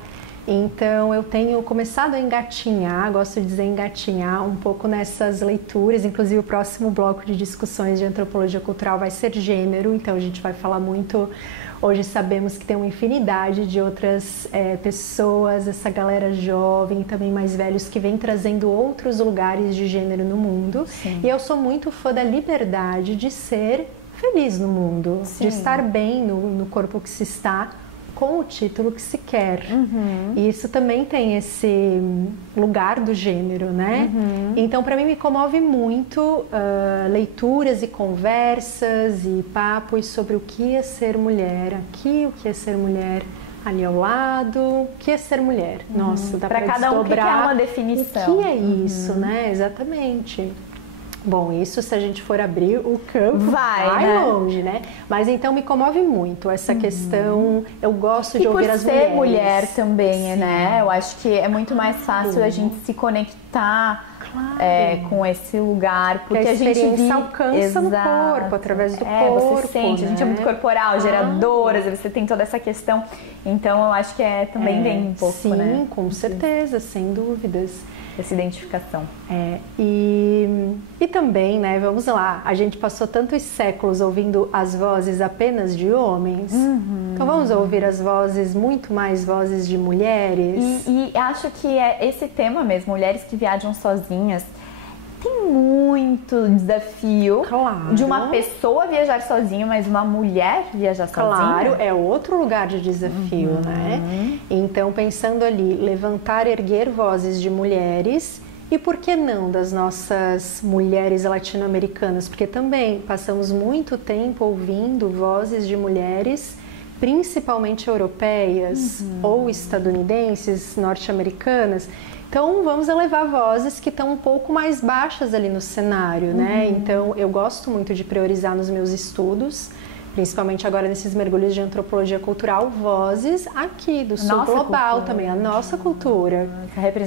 Então eu tenho começado a engatinhar, gosto de dizer engatinhar um pouco nessas leituras, inclusive o próximo bloco de discussões de antropologia cultural vai ser gênero, então a gente vai falar muito. Hoje sabemos que tem uma infinidade de outras pessoas, essa galera jovem e também mais velhos que vem trazendo outros lugares de gênero no mundo. Sim. E eu sou muito fã da liberdade de ser feliz no mundo, sim, de estar bem no corpo que se está, com o título que se quer. E isso também tem esse lugar do gênero, né? Então, para mim, me comove muito leituras e conversas e papos sobre o que é ser mulher aqui, o que é ser mulher ali ao lado, o que é ser mulher. Nossa, dá para cada um que é uma definição. O que é isso, né? Exatamente. Bom, isso se a gente for abrir o campo, vai né? Longe, né? Mas então me comove muito essa questão, eu gosto de ouvir as mulheres. E por ser mulher também, né? Eu acho que é muito mais fácil a gente se conectar com esse lugar, porque a gente alcança no corpo, através do corpo. Você sente, né? A gente é muito corporal, geradoras, você tem toda essa questão. Então eu acho que também vem um pouco, né? Sim, com certeza, sem dúvidas. Essa identificação. E também, né, vamos lá, a gente passou tantos séculos ouvindo as vozes apenas de homens, então vamos ouvir as vozes, muito mais vozes de mulheres. E acho que é esse tema mesmo, mulheres que viajam sozinhas, tem muito desafio de uma pessoa viajar sozinha, mas uma mulher viajar sozinha. Claro, é outro lugar de desafio, né? Então, pensando ali, levantar, erguer vozes de mulheres e por que não das nossas mulheres latino-americanas? Porque também passamos muito tempo ouvindo vozes de mulheres, principalmente europeias ou estadunidenses, norte-americanas. Então, vamos elevar vozes que estão um pouco mais baixas ali no cenário, né? Então, eu gosto muito de priorizar nos meus estudos, principalmente agora nesses mergulhos de antropologia cultural, vozes aqui do sul global também, a nossa cultura.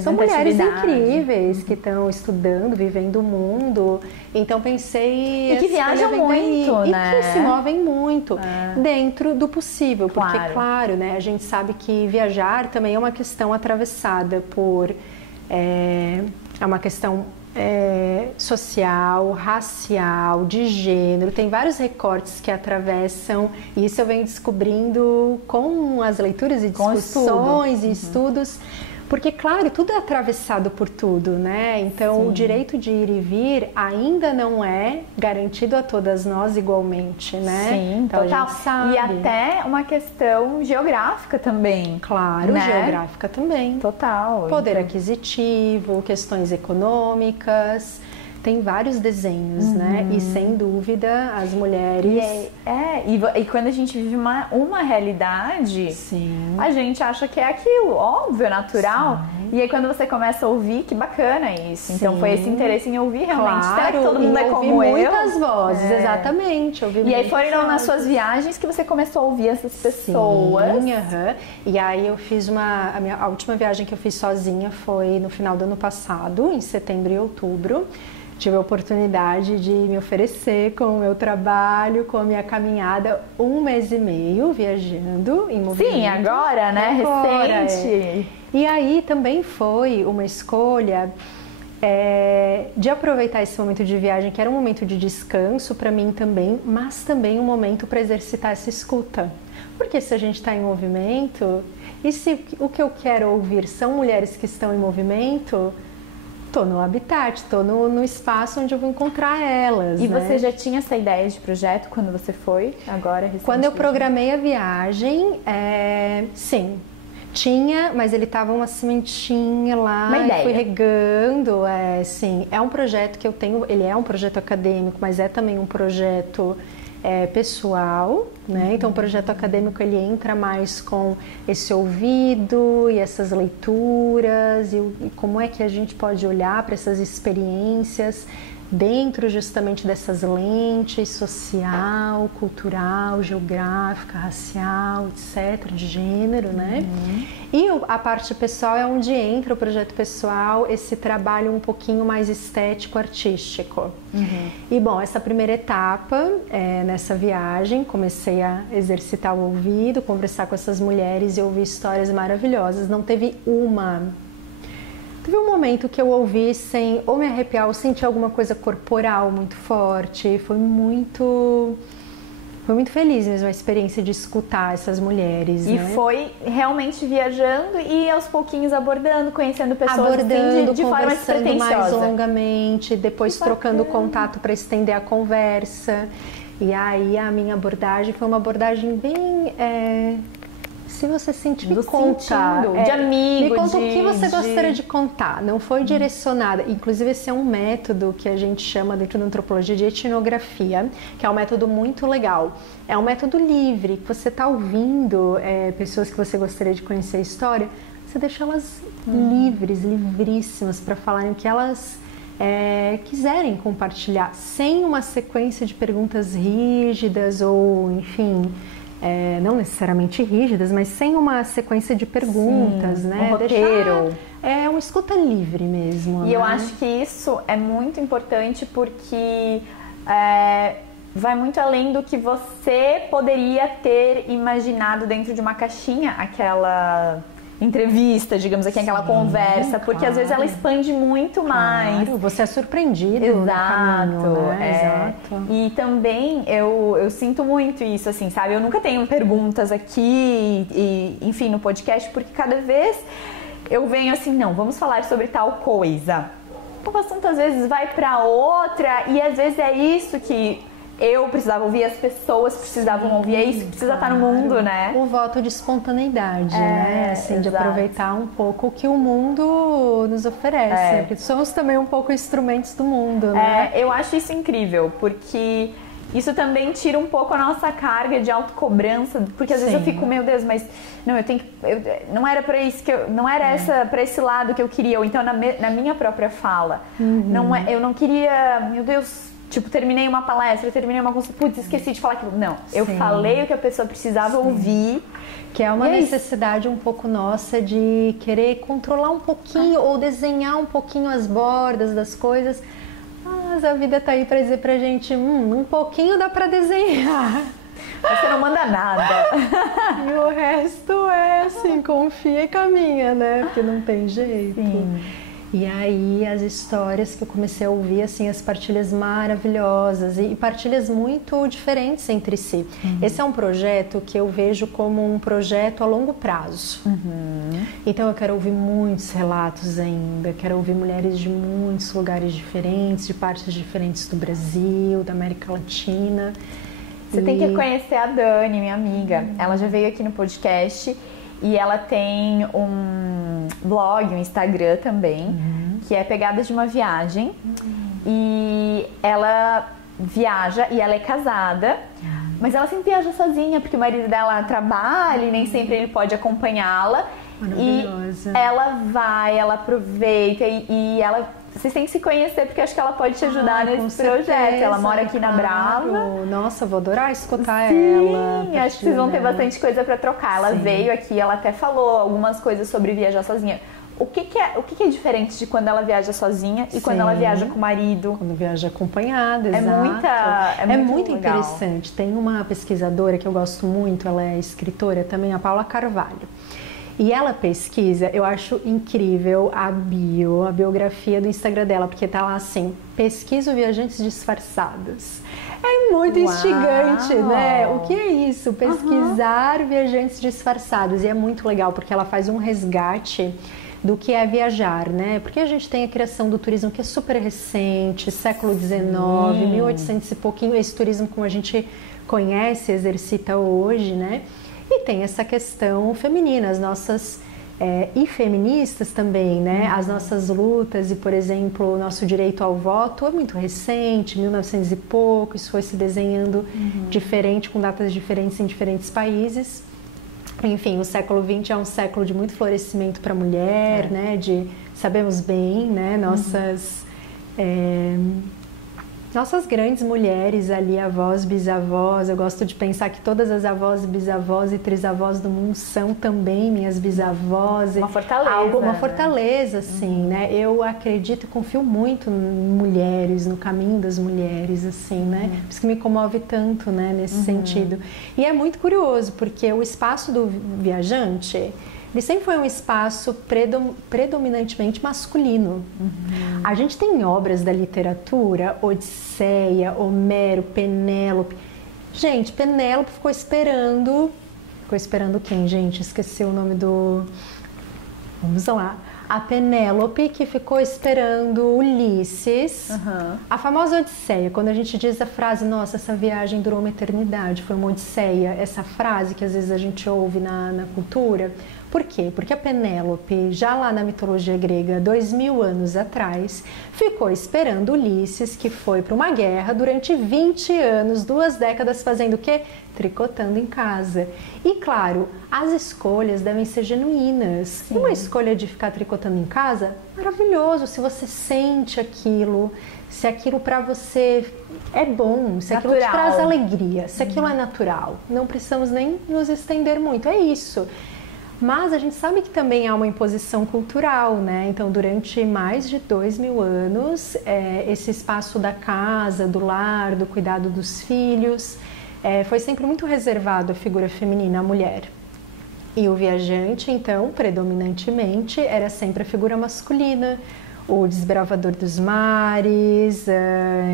São mulheres incríveis que estão estudando, vivendo o mundo. Então, pensei... E que viajam muito, né? E que se movem muito dentro do possível. Porque, claro, né, a gente sabe que viajar também é uma questão atravessada por... É uma questão social, racial, de gênero, tem vários recortes que atravessam, e isso eu venho descobrindo com as leituras e discussões e estudos, porque, claro, tudo é atravessado por tudo, né? Então, o direito de ir e vir ainda não é garantido a todas nós igualmente, né? Sim, então, total. A gente sabe. E até uma questão geográfica também. Claro, né? Geográfica também. Total. Poder aquisitivo, questões econômicas... Tem vários desenhos, né? E sem dúvida as mulheres... E quando a gente vive uma realidade, a gente acha que é aquilo, óbvio, natural. Sim. E aí quando você começa a ouvir, que bacana isso. Então foi esse interesse em ouvir realmente. Será que todo mundo é como eu? Muitas vozes, exatamente. E aí foram nas suas viagens que você começou a ouvir essas pessoas. E aí eu fiz a última viagem que eu fiz sozinha foi no final do ano passado, em setembro e outubro. Tive a oportunidade de me oferecer com o meu trabalho, com a minha caminhada, 1 mês e meio viajando em movimento. Sim, agora, né? Agora, recente. E aí também foi uma escolha de aproveitar esse momento de viagem, que era um momento de descanso para mim também, mas também um momento para exercitar essa escuta. Porque se a gente está em movimento, e se o que eu quero ouvir são mulheres que estão em movimento... Estou no habitat, estou no espaço onde eu vou encontrar elas. E você já tinha essa ideia de projeto quando você foi, agora, recentemente? Quando eu programei a viagem, sim. Tinha, mas ele tava uma sementinha lá. Uma ideia. E fui regando. Sim, é um projeto que eu tenho, ele é um projeto acadêmico, mas é também um projeto pessoal, né? Então o projeto acadêmico ele entra mais com esse ouvido e essas leituras e como é que a gente pode olhar para essas experiências dentro justamente dessas lentes social, cultural, geográfica, racial, etc, de gênero, né? E a parte pessoal é onde entra o projeto pessoal, esse trabalho um pouquinho mais estético, artístico. E bom, essa primeira etapa, nessa viagem, comecei a exercitar o ouvido, conversar com essas mulheres e ouvir histórias maravilhosas. Não teve um momento que eu ouvi sem ou me arrepiar ou sentir alguma coisa corporal muito forte. Foi muito feliz mesmo a experiência de escutar essas mulheres. E né? foi realmente viajando e aos pouquinhos abordando, conhecendo pessoas assim, de forma despretensiosa. Mais longamente, depois trocando contato para estender a conversa. E aí a minha abordagem foi uma abordagem bem... se você sentir, me conta. De amigo, me conta o que você gostaria de contar. Não foi direcionada. Inclusive, esse é um método que a gente chama dentro da antropologia de etnografia, que é um método muito legal. É um método livre, que você está ouvindo pessoas que você gostaria de conhecer a história, você deixa elas livríssimas para falarem o que elas quiserem compartilhar, sem uma sequência de perguntas rígidas ou, enfim... não necessariamente rígidas, mas sem uma sequência de perguntas, né? Um roteiro. É uma escuta livre mesmo. E né? eu acho que isso é muito importante porque vai muito além do que você poderia ter imaginado dentro de uma caixinha, aquela entrevista, digamos aqui, aquela conversa, porque às vezes ela expande muito mais. Você é surpreendido. Exato, no caminho, né? Exato. E também eu sinto muito isso, assim, sabe? Eu nunca tenho perguntas aqui, enfim, no podcast, porque cada vez eu venho assim, não, vamos falar sobre tal coisa. O assunto às vezes vai pra outra e às vezes é isso que eu precisava ouvir, as pessoas precisavam ouvir, é isso que precisa estar no mundo, né? O voto de espontaneidade, né? Assim, de aproveitar um pouco o que o mundo nos oferece. Porque somos também um pouco instrumentos do mundo, né? Eu acho isso incrível, porque isso também tira um pouco a nossa carga de autocobrança, porque às vezes eu fico, meu Deus, mas não, não era para isso que não era para esse lado que eu queria, ou então na minha própria fala. Eu não queria, meu Deus, tipo, terminei uma palestra, terminei uma consulta, putz, esqueci de falar aquilo. Não, eu falei o que a pessoa precisava ouvir. Que é uma necessidade um pouco nossa de querer controlar um pouquinho ou desenhar um pouquinho as bordas das coisas. Mas a vida tá aí pra dizer pra gente, um pouquinho dá pra desenhar. Você não manda nada. E o resto é assim, confia e caminha, né? Porque não tem jeito. Sim. E aí as histórias que eu comecei a ouvir, assim, as partilhas maravilhosas e partilhas muito diferentes entre si. Esse é um projeto que eu vejo como um projeto a longo prazo. Então eu quero ouvir muitos relatos ainda, quero ouvir mulheres de muitos lugares diferentes, de partes diferentes do Brasil, da América Latina. Você tem que conhecer a Dani, minha amiga. Ela já veio aqui no podcast. E ela tem um blog, um Instagram também, que é Pegadas de uma Viagem. E ela viaja e ela é casada, mas ela sempre viaja sozinha, porque o marido dela trabalha e nem sempre ele pode acompanhá-la. E ela vai, ela aproveita e ela... Vocês têm que se conhecer, porque acho que ela pode te ajudar nesse projeto. Ela mora aqui na Brava. Nossa, vou adorar escutar ela. Sim, acho que vocês vão ter bastante coisa pra trocar. Ela veio aqui, ela até falou algumas coisas sobre viajar sozinha. O que é diferente de quando ela viaja sozinha e quando ela viaja com o marido? Quando viaja acompanhada, exato. É muito legal. Interessante. Tem uma pesquisadora que eu gosto muito, ela é escritora também, a Paula Carvalho. E ela pesquisa, eu acho incrível a biografia do Instagram dela, porque tá lá assim, pesquiso viajantes disfarçados. É muito instigante, né? O que é isso? Pesquisar viajantes disfarçados. E é muito legal, porque ela faz um resgate do que é viajar, né? Porque a gente tem a criação do turismo que é super recente, século XIX, 1800 e pouquinho, esse turismo como a gente conhece, exercita hoje, né? E tem essa questão feminina, as nossas e feministas também, né? As nossas lutas e, por exemplo, o nosso direito ao voto é muito recente, 1900 e pouco, isso foi se desenhando diferente, com datas diferentes em diferentes países. Enfim, o século XX é um século de muito florescimento para a mulher, né? Sabemos bem, né? Nossas grandes mulheres ali, avós, bisavós, eu gosto de pensar que todas as avós, bisavós e trisavós do mundo são também minhas bisavós. Uma fortaleza. Uma fortaleza, sim, né? Eu acredito e confio muito em mulheres, no caminho das mulheres, assim, né? Por isso que me comove tanto, né, nesse sentido. E é muito curioso, porque o espaço do viajante, ele sempre foi um espaço predominantemente masculino. A gente tem obras da literatura, Odisseia, Homero, Penélope. Gente, Penélope ficou esperando quem, gente? Esqueci o nome do... Vamos lá. A Penélope que ficou esperando Ulisses. A famosa Odisseia, quando a gente diz a frase, nossa, essa viagem durou uma eternidade, foi uma Odisseia, essa frase que às vezes a gente ouve na cultura. Por quê? Porque a Penélope, já lá na mitologia grega, 2000 anos atrás, ficou esperando Ulisses, que foi para uma guerra durante 20 anos, 2 décadas, fazendo o quê? Tricotando em casa. E claro, as escolhas devem ser genuínas. Sim. Uma escolha de ficar tricotando em casa, maravilhoso, se você sente aquilo, se aquilo para você é bom, se aquilo te traz alegria, se aquilo é natural. Não precisamos nem nos estender muito, é isso. Mas a gente sabe que também há uma imposição cultural, né? Então, durante mais de 2000 anos, esse espaço da casa, do lar, do cuidado dos filhos, foi sempre muito reservado à figura feminina, à mulher. E o viajante, então, predominantemente, era sempre a figura masculina, o desbravador dos mares,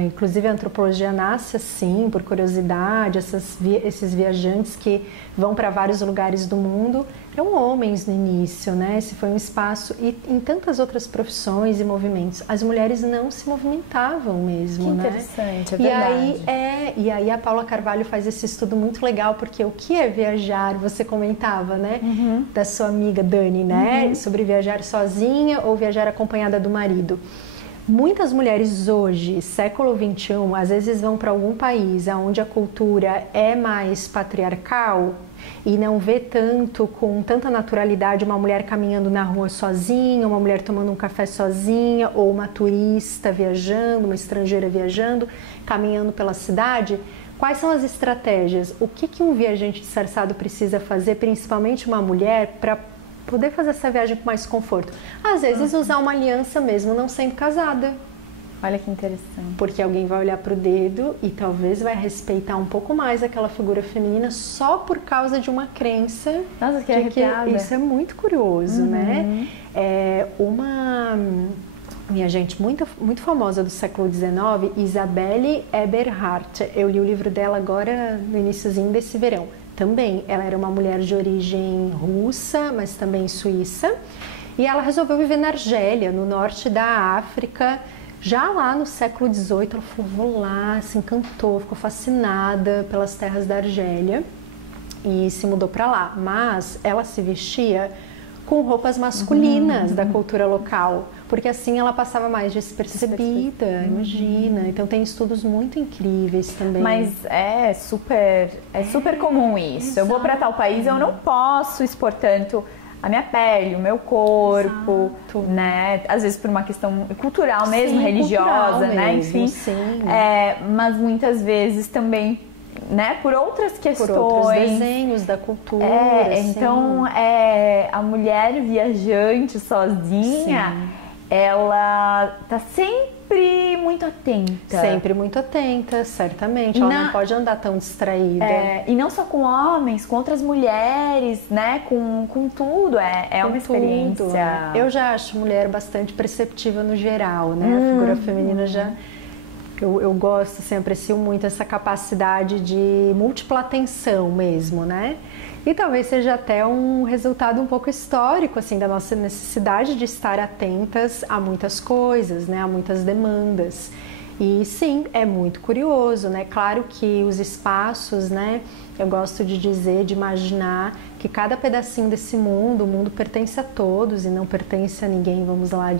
inclusive a antropologia nasce assim, por curiosidade, esses viajantes que vão para vários lugares do mundo, eram homens no início, né? Esse foi um espaço, e em tantas outras profissões e movimentos, as mulheres não se movimentavam mesmo, que né? interessante, é verdade. E aí a Paula Carvalho faz esse estudo muito legal, porque o que é viajar? Você comentava, né? Da sua amiga Dani, né? Sobre viajar sozinha ou viajar acompanhada do marido. Muitas mulheres hoje, século XXI, às vezes vão para algum país onde a cultura é mais patriarcal e não vê tanto, com tanta naturalidade, uma mulher caminhando na rua sozinha, uma mulher tomando um café sozinha, ou uma turista viajando, uma estrangeira viajando, caminhando pela cidade. Quais são as estratégias? O que um viajante disfarçado precisa fazer, principalmente uma mulher, para poder fazer essa viagem com mais conforto? Às vezes usar uma aliança mesmo, não sendo casada. Olha que interessante. Porque alguém vai olhar pro dedo e talvez vai respeitar um pouco mais aquela figura feminina só por causa de uma crença. Nossa, que arrepiada. Isso é muito curioso, né? Minha gente, muito famosa do século XIX, Isabelle Eberhardt. Eu li o livro dela agora no iniciozinho desse verão. Também, ela era uma mulher de origem russa, mas também suíça. E ela resolveu viver na Argélia, no norte da África. Já lá no século XVIII, ela falou, vou lá, se encantou, ficou fascinada pelas terras da Argélia e se mudou para lá. Mas ela se vestia com roupas masculinas da cultura local, porque assim ela passava mais despercebida, imagina. Então tem estudos muito incríveis também. Mas é super comum isso. Exato. Eu vou para tal país, eu não posso expor tanto a minha pele, o meu corpo, né? Às vezes por uma questão cultural mesmo, religiosa, né? Mesmo, enfim. Sim. Mas muitas vezes também, né? Por outras questões. Por outros desenhos da cultura. Então, a mulher viajante sozinha, ela tá sempre muito atenta. Sempre muito atenta, certamente. Ela não pode andar tão distraída. E não só com homens, com outras mulheres, né? Com tudo. É uma experiência. Tudo. Eu já acho mulher bastante perceptiva no geral, né? A figura feminina já... Eu gosto, assim, aprecio muito essa capacidade de múltipla atenção mesmo, né? E talvez seja até um resultado um pouco histórico, assim, da nossa necessidade de estar atentas a muitas coisas, né? A muitas demandas. E sim, é muito curioso, né? Claro que os espaços, né? Eu gosto de dizer, de imaginar que cada pedacinho desse mundo, o mundo pertence a todos e não pertence a ninguém, vamos lá,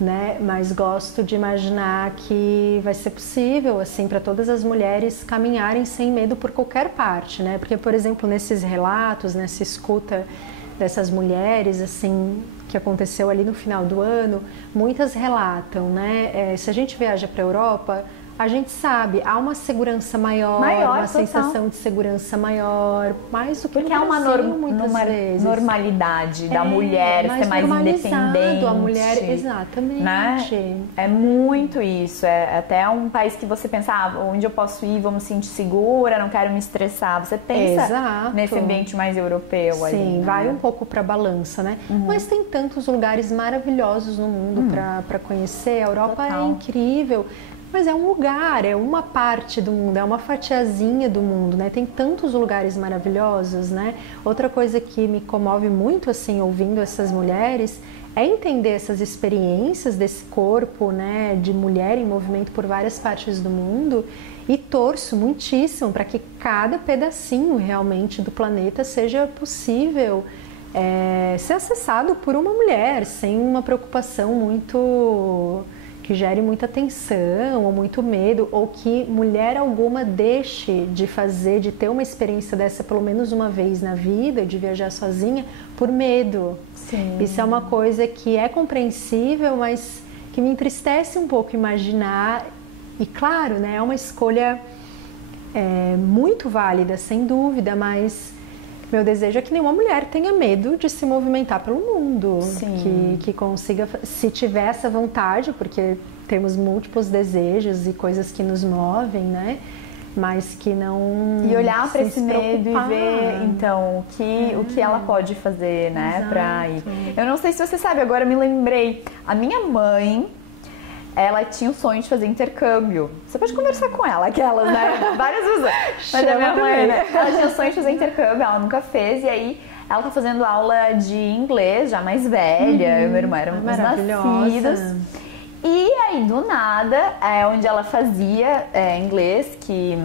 né? Mas gosto de imaginar que vai ser possível, assim, para todas as mulheres caminharem sem medo por qualquer parte, né? Porque, por exemplo, nesses relatos, nessa escuta dessas mulheres, assim, que aconteceu ali no final do ano, muitas relatam, né? Se a gente viaja para a Europa, a gente sabe, há uma segurança maior uma total. sensação de segurança maior, mais do que porque no Brasil, há muitas vezes. normalidade da mulher ser mais independente. A mulher, exatamente. Né? É muito isso. É até um país que você pensa, onde eu posso ir, vou me sentir segura, não quero me estressar. Você pensa nesse ambiente mais europeu. Sim, ali, né? vai um pouco para a balança, né? Mas tem tantos lugares maravilhosos no mundo para conhecer. A Europa é incrível. Mas é um lugar, é uma parte do mundo, é uma fatiazinha do mundo, né? Tem tantos lugares maravilhosos, né? Outra coisa que me comove muito, assim, ouvindo essas mulheres, é entender essas experiências desse corpo, né, de mulher em movimento por várias partes do mundo, e torço muitíssimo para que cada pedacinho realmente do planeta seja possível ser acessado por uma mulher, sem uma preocupação muito... que gere muita tensão ou muito medo, ou que mulher alguma deixe de fazer, de ter uma experiência dessa pelo menos uma vez na vida, de viajar sozinha, por medo. Sim. Isso é uma coisa que é compreensível, mas que me entristece um pouco imaginar. E claro, né, é uma escolha muito válida, sem dúvida, mas meu desejo é que nenhuma mulher tenha medo de se movimentar pelo mundo. Sim. Que consiga, se tiver essa vontade, porque temos múltiplos desejos e coisas que nos movem, né? Mas que não... E olhar para esse medo e ver, então, o que ela pode fazer, né? Pra ir. Eu não sei se você sabe, agora me lembrei. A minha mãe... ela tinha o sonho de fazer intercâmbio. Você pode conversar com ela, aquelas, né? Várias vezes. Mas a minha mãe, né? Ela tinha o sonho de fazer intercâmbio, ela nunca fez. E aí, ela tá fazendo aula de inglês, já mais velha. Eu e meu irmão éramos nascidos. E aí, do nada, onde ela fazia inglês, que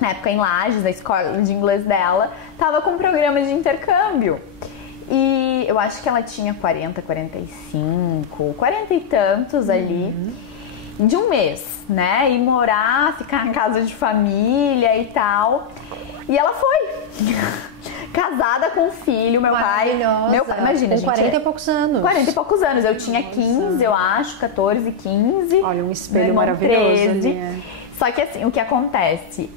na época em Lages, a escola de inglês dela, tava com um programa de intercâmbio. E eu acho que ela tinha 40, 45, 40 e tantos ali, de um mês, né? E morar, ficar na casa de família e tal. E ela foi. Casada com um filho, meu pai, imagina, com 40 e poucos anos. 40 e poucos anos. Eu tinha 15, eu acho, 14, 15. Olha, um espelho maravilhoso 13. ali. Só que assim, o que acontece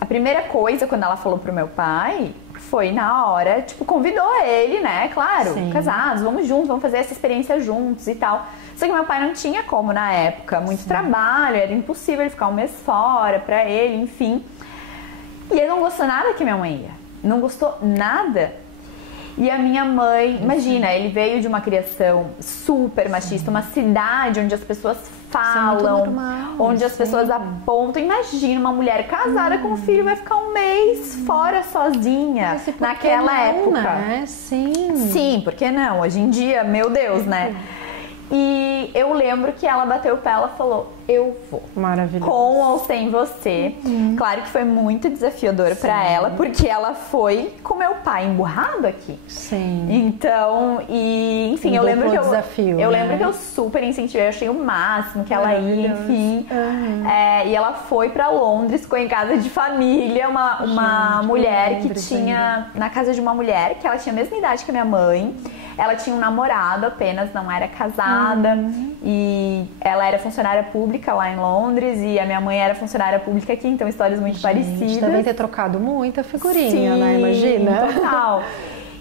a primeira coisa, quando ela falou pro meu pai, foi na hora, tipo, convidou ele, né? Claro, casados, vamos juntos, vamos fazer essa experiência juntos e tal. Só que meu pai não tinha como na época, muito trabalho, era impossível ele ficar um mês fora pra ele, enfim. E ele não gostou nada que minha mãe ia. Não gostou nada. E a minha mãe, imagina, ele veio de uma criação super machista, uma cidade onde as pessoas falam, onde as pessoas apontam. Imagina uma mulher casada com um filho vai ficar um mês fora sozinha naquela época. Né? Sim, por que não? Hoje em dia, meu Deus, né? E eu lembro que ela bateu o pé, ela falou, eu vou. Maravilhoso. Com ou sem você. Claro que foi muito desafiador pra ela, porque ela foi com meu pai emburrado aqui. Sim. Então, enfim, eu lembro que eu né? lembro que eu super incentivei, eu achei o máximo que ela ia, enfim. E ela foi pra Londres, ficou em casa de família, uma mulher que tinha, na casa de uma mulher, que ela tinha a mesma idade que a minha mãe. Ela tinha um namorado apenas, não era casada, e ela era funcionária pública lá em Londres, e a minha mãe era funcionária pública aqui, então histórias muito parecidas. Devem ter trocado muita figurinha, sim, né? Imagina. Total.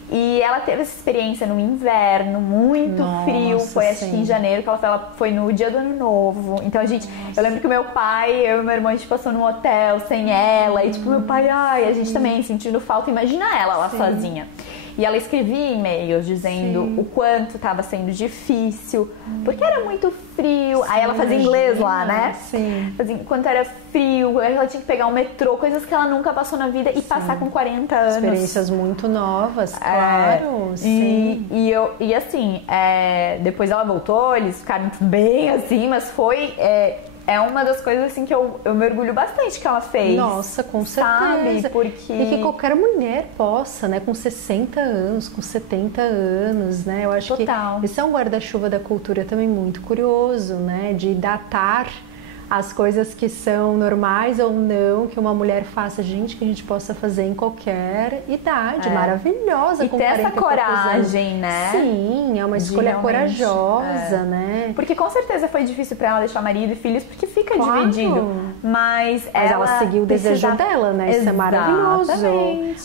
E ela teve essa experiência no inverno, muito frio, foi acho que em janeiro, que ela foi no dia do Ano Novo. Então eu lembro que o meu pai, eu e meu irmão, a gente passou no hotel sem ela, e tipo, meu pai, a gente também sentindo falta, imagina ela lá sozinha. E ela escrevia e-mails dizendo o quanto estava sendo difícil, porque era muito frio. Aí ela fazia inglês lá, né? Sim. Fazia, quanto era frio, ela tinha que pegar um metrô, coisas que ela nunca passou na vida e passar com 40 anos. Experiências muito novas, claro. Sim. E assim, depois ela voltou, eles ficaram tudo bem, assim, mas foi... É uma das coisas assim que eu me orgulho bastante que ela fez. Nossa, com sabe? certeza. Porque... E que qualquer mulher possa, né? Com 60 anos, com 70 anos, né? Eu acho Total. que esse é um guarda-chuva da cultura também muito curioso, né? De datar as coisas que são normais ou não, que uma mulher faça, gente, que a gente possa fazer em qualquer idade, maravilhosa. E ter essa coragem, né? Sim, é uma escolha corajosa, né? Porque com certeza foi difícil pra ela deixar marido e filhos, porque fica dividido. Mas ela seguiu o desejo dela, né? Isso é maravilhoso.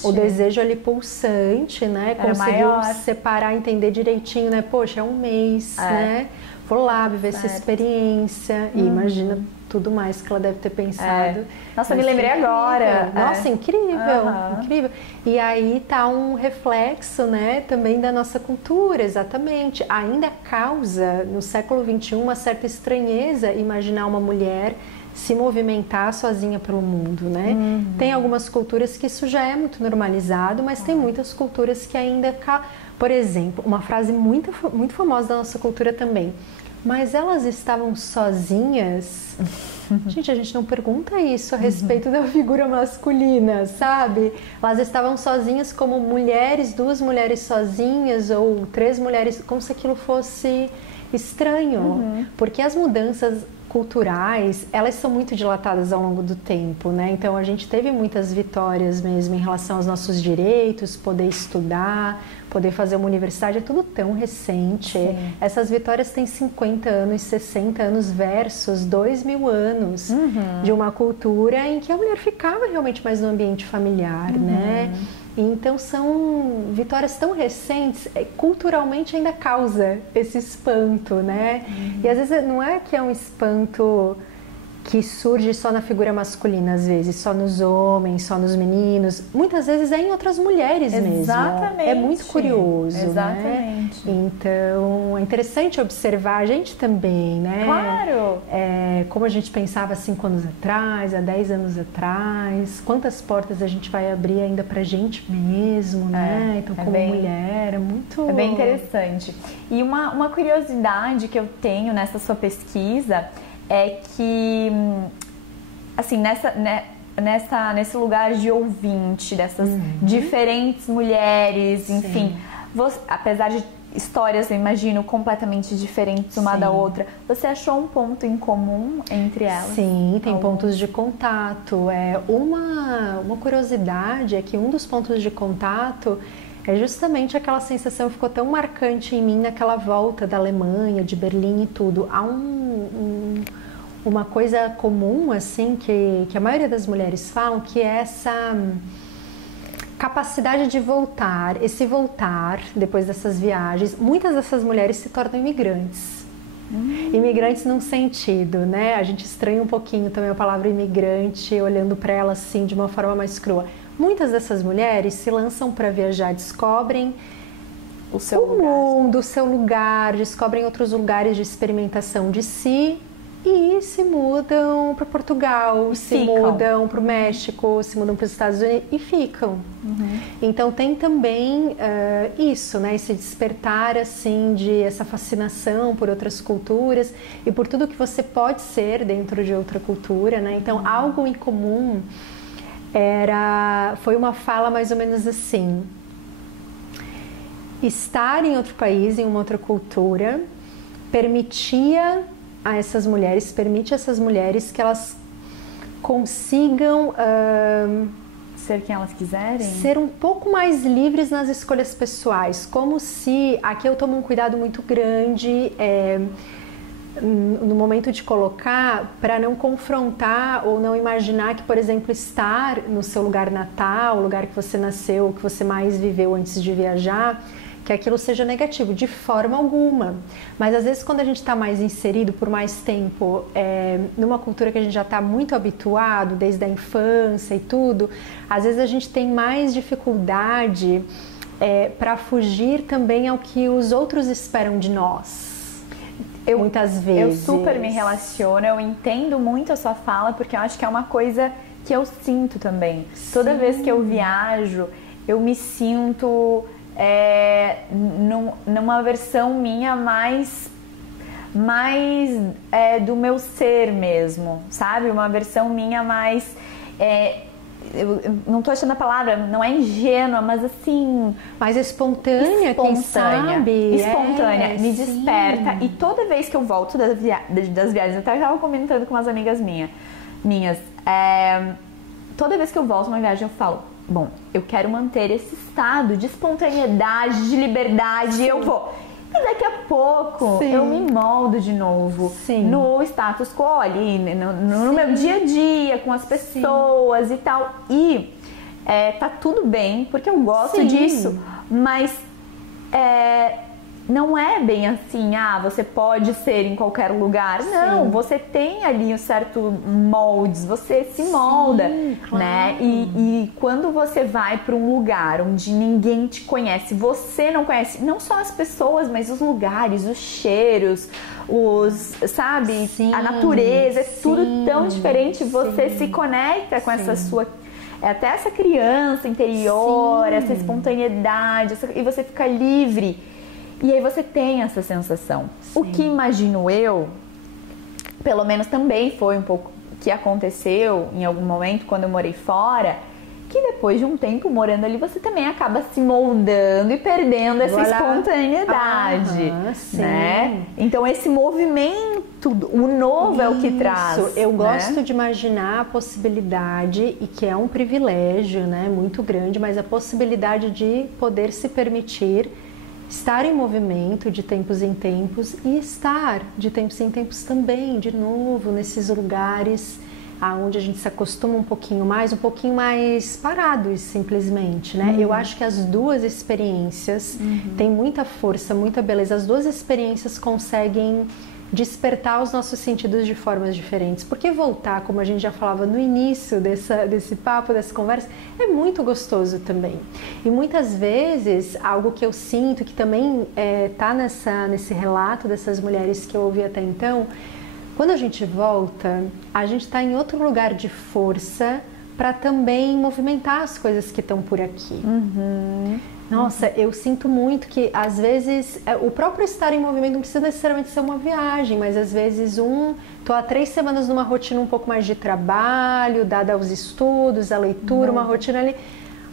O desejo ali pulsante, né? Conseguiu separar, entender direitinho, né? Poxa, é um mês, né? Vou lá viver essa experiência e imagina tudo mais que ela deve ter pensado. Nossa, me lembrei agora. Nossa, incrível, incrível. E aí tá um reflexo, né, também da nossa cultura, exatamente. Ainda causa, no século XXI, uma certa estranheza imaginar uma mulher se movimentar sozinha pelo mundo, né? Tem algumas culturas que isso já é muito normalizado, mas tem muitas culturas que ainda... Por exemplo, uma frase muito famosa da nossa cultura também. Mas elas estavam sozinhas? Gente, a gente não pergunta isso a respeito da figura masculina, sabe? Elas estavam sozinhas como mulheres, 2 mulheres sozinhas ou 3 mulheres, como se aquilo fosse estranho. Porque as mudanças culturais, elas são muito dilatadas ao longo do tempo, né? Então a gente teve muitas vitórias mesmo em relação aos nossos direitos, poder estudar, poder fazer uma universidade, é tudo tão recente. Sim. Essas vitórias têm 50 anos, 60 anos versus 2000 anos de uma cultura em que a mulher ficava realmente mais no ambiente familiar, né? Então são vitórias tão recentes, culturalmente ainda causa esse espanto, né? E às vezes não é que é um espanto que surge só na figura masculina, às vezes, só nos homens, só nos meninos. Muitas vezes é em outras mulheres mesmo. Exatamente. É muito curioso, exatamente, né? Então, é interessante observar a gente também, né? Claro! Como a gente pensava há 5 anos atrás, há 10 anos atrás, quantas portas a gente vai abrir ainda pra gente mesmo, né? Então, como mulher, é muito... É bem interessante. E uma curiosidade que eu tenho nessa sua pesquisa é que, assim, nesse lugar de ouvinte, dessas diferentes mulheres, enfim, apesar de histórias, eu imagino, completamente diferentes uma da outra, você achou um ponto em comum entre elas? Sim, tem pontos de contato. Uma curiosidade é que um dos pontos de contato é justamente aquela sensação que ficou tão marcante em mim naquela volta da Alemanha, de Berlim e tudo. Há uma coisa comum, assim, que a maioria das mulheres falam, que é essa capacidade de voltar, esse voltar depois dessas viagens. Muitas dessas mulheres se tornam imigrantes. Imigrantes num sentido, né? A gente estranha um pouquinho também a palavra imigrante, olhando para ela assim de uma forma mais crua. Muitas dessas mulheres se lançam para viajar, descobrem o mundo, o seu lugar, descobrem outros lugares de experimentação de si e se mudam para Portugal, se mudam para o México, se mudam para os Estados Unidos e ficam. Então tem também isso, né? Esse despertar assim de essa fascinação por outras culturas e por tudo que você pode ser dentro de outra cultura, né? Então algo em comum foi uma fala mais ou menos assim: estar em outro país, em uma outra cultura, permite a essas mulheres que elas consigam ser quem elas quiserem, ser um pouco mais livres nas escolhas pessoais, como se aqui eu tomo um cuidado muito grande no momento de colocar, para não confrontar ou não imaginar que, por exemplo, estar no seu lugar natal, o lugar que você nasceu, que você mais viveu antes de viajar, que aquilo seja negativo, de forma alguma. Mas às vezes quando a gente está mais inserido por mais tempo numa cultura que a gente já está muito habituado, desde a infância e tudo, às vezes a gente tem mais dificuldade para fugir também ao que os outros esperam de nós. Muitas vezes. Eu super me relaciono, eu entendo muito a sua fala, porque eu acho que é uma coisa que eu sinto também. Sim. Toda vez que eu viajo, eu me sinto numa versão minha mais do meu ser mesmo, sabe? Uma versão minha mais... eu não tô achando a palavra, não é ingênua, mas assim... mais espontânea, quem sabe? Espontânea, me desperta. E toda vez que eu volto das viagens, eu até estava comentando com umas amigas minhas, toda vez que eu volto uma viagem eu falo, bom, eu quero manter esse estado de espontaneidade, de liberdade, e eu vou... E daqui a pouco eu me moldo de novo no status quo ali, no meu dia a dia, com as pessoas e tal. E tá tudo bem, porque eu gosto disso, mas não é bem assim, você pode ser em qualquer lugar. Não, você tem ali um certo moldes, você se molda, claro, né? E quando você vai para um lugar onde ninguém te conhece, você não conhece não só as pessoas, mas os lugares, os cheiros, sabe? A natureza, é tudo tão diferente. Você se conecta com essa sua... até essa criança interior, essa espontaneidade, e você fica livre. E aí você tem essa sensação. O que imagino eu, pelo menos também foi um pouco que aconteceu em algum momento quando eu morei fora, que depois de um tempo morando ali, você também acaba se moldando e perdendo essa espontaneidade, né? Então esse movimento, o novo é o que traz. Eu gosto de imaginar a possibilidade, e que é um privilégio, né, muito grande, mas a possibilidade de poder se permitir estar em movimento de tempos em tempos e estar de tempos em tempos também, de novo, nesses lugares aonde a gente se acostuma um pouquinho mais parados simplesmente, né? Eu acho que as duas experiências têm muita força, muita beleza. As duas experiências conseguem despertar os nossos sentidos de formas diferentes, porque voltar, como a gente já falava no início desse papo, dessa conversa, é muito gostoso também. E muitas vezes, algo que eu sinto, que também tá nesse relato dessas mulheres que eu ouvi até então, quando a gente volta, a gente está em outro lugar de força para também movimentar as coisas que estão por aqui. Nossa, eu sinto muito que às vezes o próprio estar em movimento não precisa necessariamente ser uma viagem, mas às vezes tô há 3 semanas numa rotina um pouco mais de trabalho, dada aos estudos, a leitura, uma rotina ali.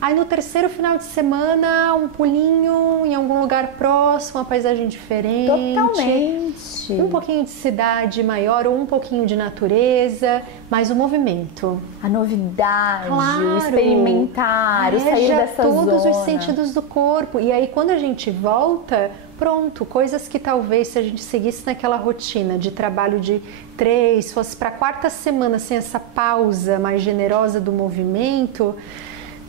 Aí no terceiro final de semana, um pulinho em algum lugar próximo, uma paisagem diferente. Totalmente. Um pouquinho de cidade maior ou um pouquinho de natureza, mas o movimento. A novidade, claro, o experimentar, o sair dessa zona. Todos os sentidos do corpo. E aí quando a gente volta, pronto, coisas que talvez se a gente seguisse naquela rotina de trabalho de 3, fosse para a 4ª semana sem essa pausa mais generosa do movimento...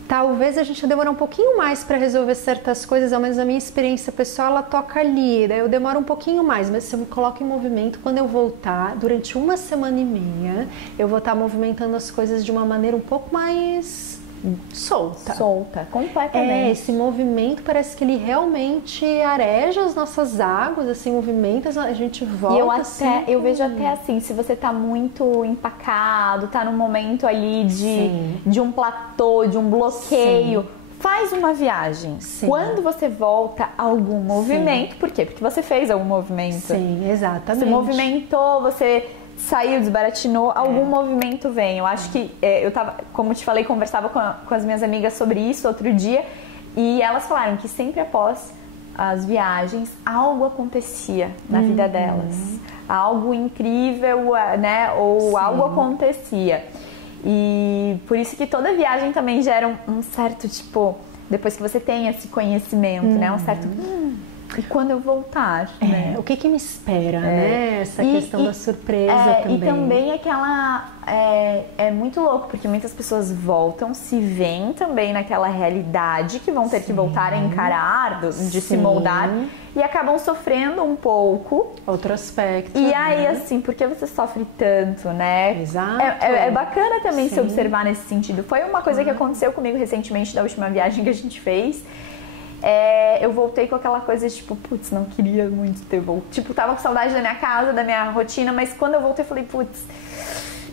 Talvez a gente ia demorar um pouquinho mais para resolver certas coisas, ao menos a minha experiência pessoal, ela toca ali, daí eu demoro um pouquinho mais, mas se eu me coloco em movimento, quando eu voltar, durante 1 semana e meia, eu vou estar movimentando as coisas de uma maneira um pouco mais solta, completamente. Esse movimento parece que ele realmente areja as nossas águas, assim, movimenta, a gente volta. E eu vejo até assim, se você tá muito empacado, tá num momento ali de um platô, de um bloqueio, faz uma viagem. Quando você volta a algum movimento, por quê? Porque você fez algum movimento. Sim, exatamente. Você movimentou, você saiu, desbaratinou, algum movimento vem. Eu acho que eu tava, como te falei, conversava com as minhas amigas sobre isso outro dia, e elas falaram que sempre após as viagens algo acontecia na vida delas, algo incrível, né? Ou algo acontecia. E por isso que toda viagem também gera um certo, tipo, depois que você tem esse conhecimento, né? Um certo... E quando eu voltar, né? O que me espera, né? Essa questão da surpresa também. E também aquela... É muito louco, porque muitas pessoas voltam, se veem também naquela realidade que vão ter que voltar a encarar, de se moldar, e acabam sofrendo um pouco. Outro aspecto. E aí, assim, por que você sofre tanto, né? Exato. É bacana também se observar nesse sentido. Foi uma coisa que aconteceu comigo recentemente, da última viagem que a gente fez. eu voltei com aquela coisa de tipo, putz, não queria muito ter voltado. Tipo, tava com saudade da minha casa, da minha rotina, mas quando eu voltei, eu falei, putz,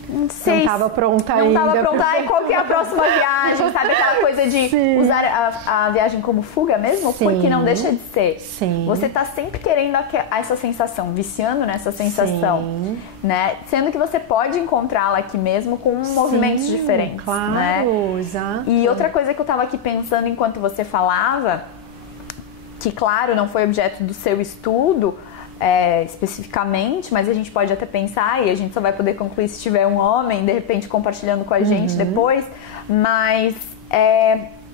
não sei. Não tava pronta ainda. Não tava pronta. Ai, qual que é a próxima viagem? Sabe aquela coisa de usar a viagem como fuga mesmo? Sim. Porque não deixa de ser. Sim. Você tá sempre querendo essa sensação, viciando nessa sensação, né? Sendo que você pode encontrá-la aqui mesmo com movimentos diferentes, claro, né? Exato. E outra coisa que eu tava aqui pensando enquanto você falava, que claro, não foi objeto do seu estudo, especificamente, mas a gente pode até pensar, e a gente só vai poder concluir se tiver um homem, de repente, compartilhando com a gente depois, mas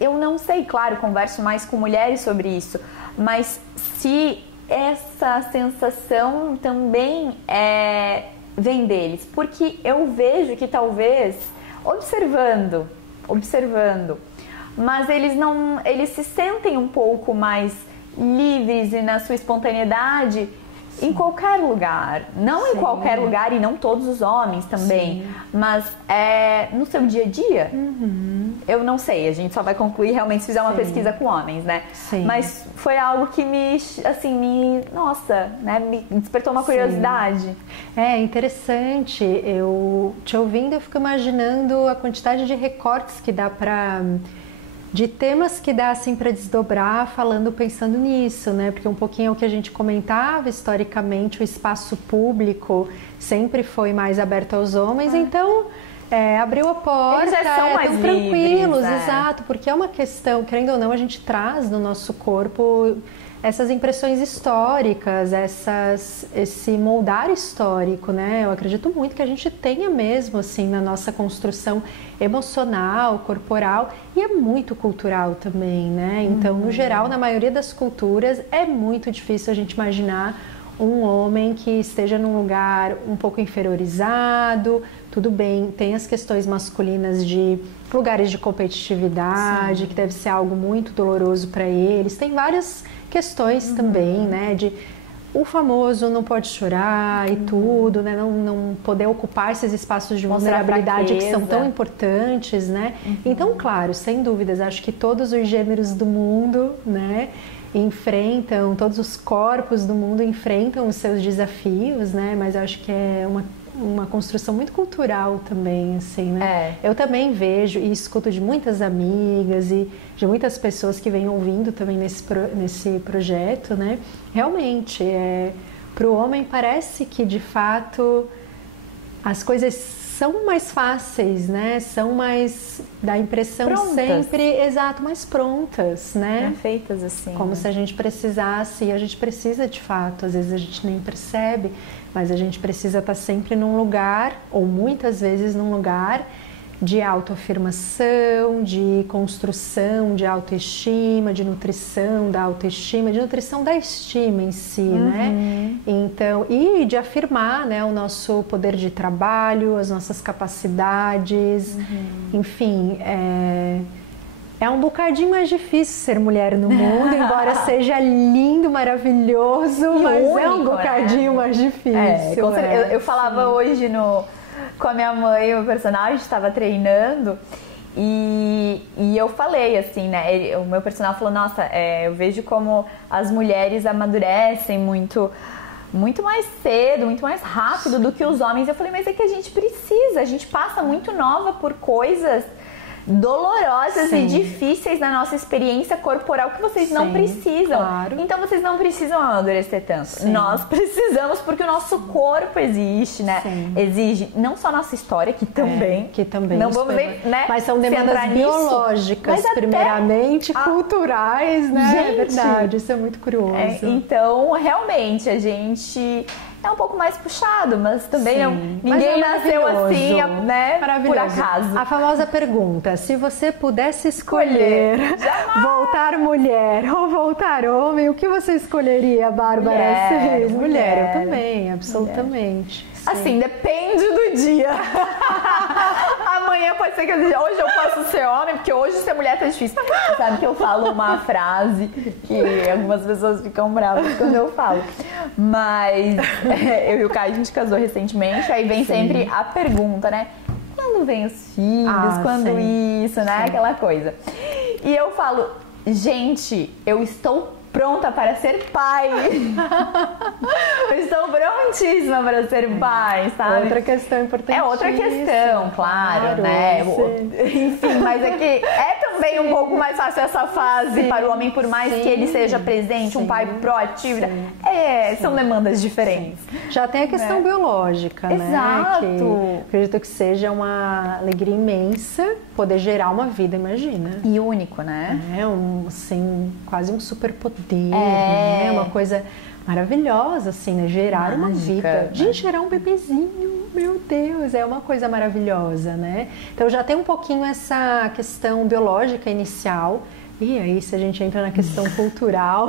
eu não sei, claro, converso mais com mulheres sobre isso, mas se essa sensação também vem deles, porque eu vejo que talvez, observando, mas eles se sentem um pouco mais livres e na sua espontaneidade em qualquer lugar, não em qualquer lugar e não todos os homens também, mas no seu dia a dia, eu não sei, a gente só vai concluir realmente se fizer uma pesquisa com homens, né? Sim. Mas foi algo que me despertou uma curiosidade. É interessante, eu te ouvindo, eu fico imaginando a quantidade de recortes que dá de temas que dá assim para desdobrar pensando nisso, né? Porque um pouquinho é o que a gente comentava historicamente, o espaço público sempre foi mais aberto aos homens, então abriu a porta, eles já são mais tranquilos, livres, exato, porque é uma questão, querendo ou não, a gente traz no nosso corpo essas impressões históricas, esse moldar histórico, né? Eu acredito muito que a gente tenha mesmo, assim, na nossa construção emocional, corporal, e é muito cultural também, né? Então, no geral, na maioria das culturas, é muito difícil a gente imaginar um homem que esteja num lugar um pouco inferiorizado. Tudo bem, tem as questões masculinas de lugares de competitividade, que deve ser algo muito doloroso para eles. Tem várias questões também, né, de o famoso não pode chorar e tudo, né, não poder ocupar esses espaços de vulnerabilidade que são tão importantes, né. Então, claro, sem dúvidas, acho que todos os gêneros do mundo, né, todos os corpos do mundo enfrentam os seus desafios, né, mas acho que é uma construção muito cultural também, assim, né? Eu também vejo e escuto de muitas amigas e de muitas pessoas que vêm ouvindo também nesse projeto, né? Realmente, para o homem parece que, de fato, as coisas são mais fáceis, né? São mais, dá a impressão sempre, exato, mais prontas, né? Feitas assim. Como se a gente precisasse, e a gente precisa de fato, às vezes a gente nem percebe, mas a gente precisa estar sempre num lugar, ou muitas vezes num lugar de autoafirmação, de construção, de autoestima, de nutrição da autoestima, de nutrição da estima em si, né? Então, e de afirmar, né, o nosso poder de trabalho, as nossas capacidades, enfim, é um bocadinho mais difícil ser mulher no mundo, embora seja lindo, maravilhoso, mas único, é um bocadinho mais difícil. Eu falava hoje com a minha mãe, o personagem estava treinando e eu falei assim, né? O meu personagem falou, nossa, eu vejo como as mulheres amadurecem muito mais cedo, muito mais rápido do que os homens. Eu falei, mas é que a gente passa muito nova por coisas dolorosas e difíceis na nossa experiência corporal que vocês não precisam. Claro. Então vocês não precisam amadurecer tanto. Nós precisamos porque o nosso corpo existe, né? Exige não só a nossa história, que também. Não vamos ver, né? Mas são demandas biológicas, mas primeiramente culturais, né? Gente, é verdade, isso é muito curioso. Então, realmente, a gente é um pouco mais puxado, mas também ninguém nasceu assim, né, por acaso. A famosa pergunta, se você pudesse escolher voltar mulher ou voltar homem, o que você escolheria, Bárbara? Mulher, eu também, absolutamente. Assim, depende do dia. Amanhã pode ser que hoje eu posso ser homem, porque hoje ser mulher tá difícil. Você sabe que eu falo uma frase que algumas pessoas ficam bravas quando eu falo. Mas eu e o Caio, a gente casou recentemente, aí vem sempre a pergunta, né? Quando vem os filhos? Quando isso, né? Aquela coisa. E eu falo, gente, eu estou pronta para ser pai. Eu estou prontíssima para ser pai, sabe? Outra questão importante. É outra questão, claro, né? Enfim, mas é que é também um pouco mais fácil essa fase para o homem, por mais que ele seja presente, um pai proativo. São demandas diferentes. Já tem a questão biológica, né? Exato. Que acredito que seja uma alegria imensa poder gerar uma vida, imagina. E único, né? Assim, quase um superpoder, né? Uma coisa maravilhosa, assim, né? Gerar uma vida. Né? De gerar um bebezinho, meu Deus, é uma coisa maravilhosa, né? Então já tem um pouquinho essa questão biológica inicial. E aí, se a gente entra na questão cultural,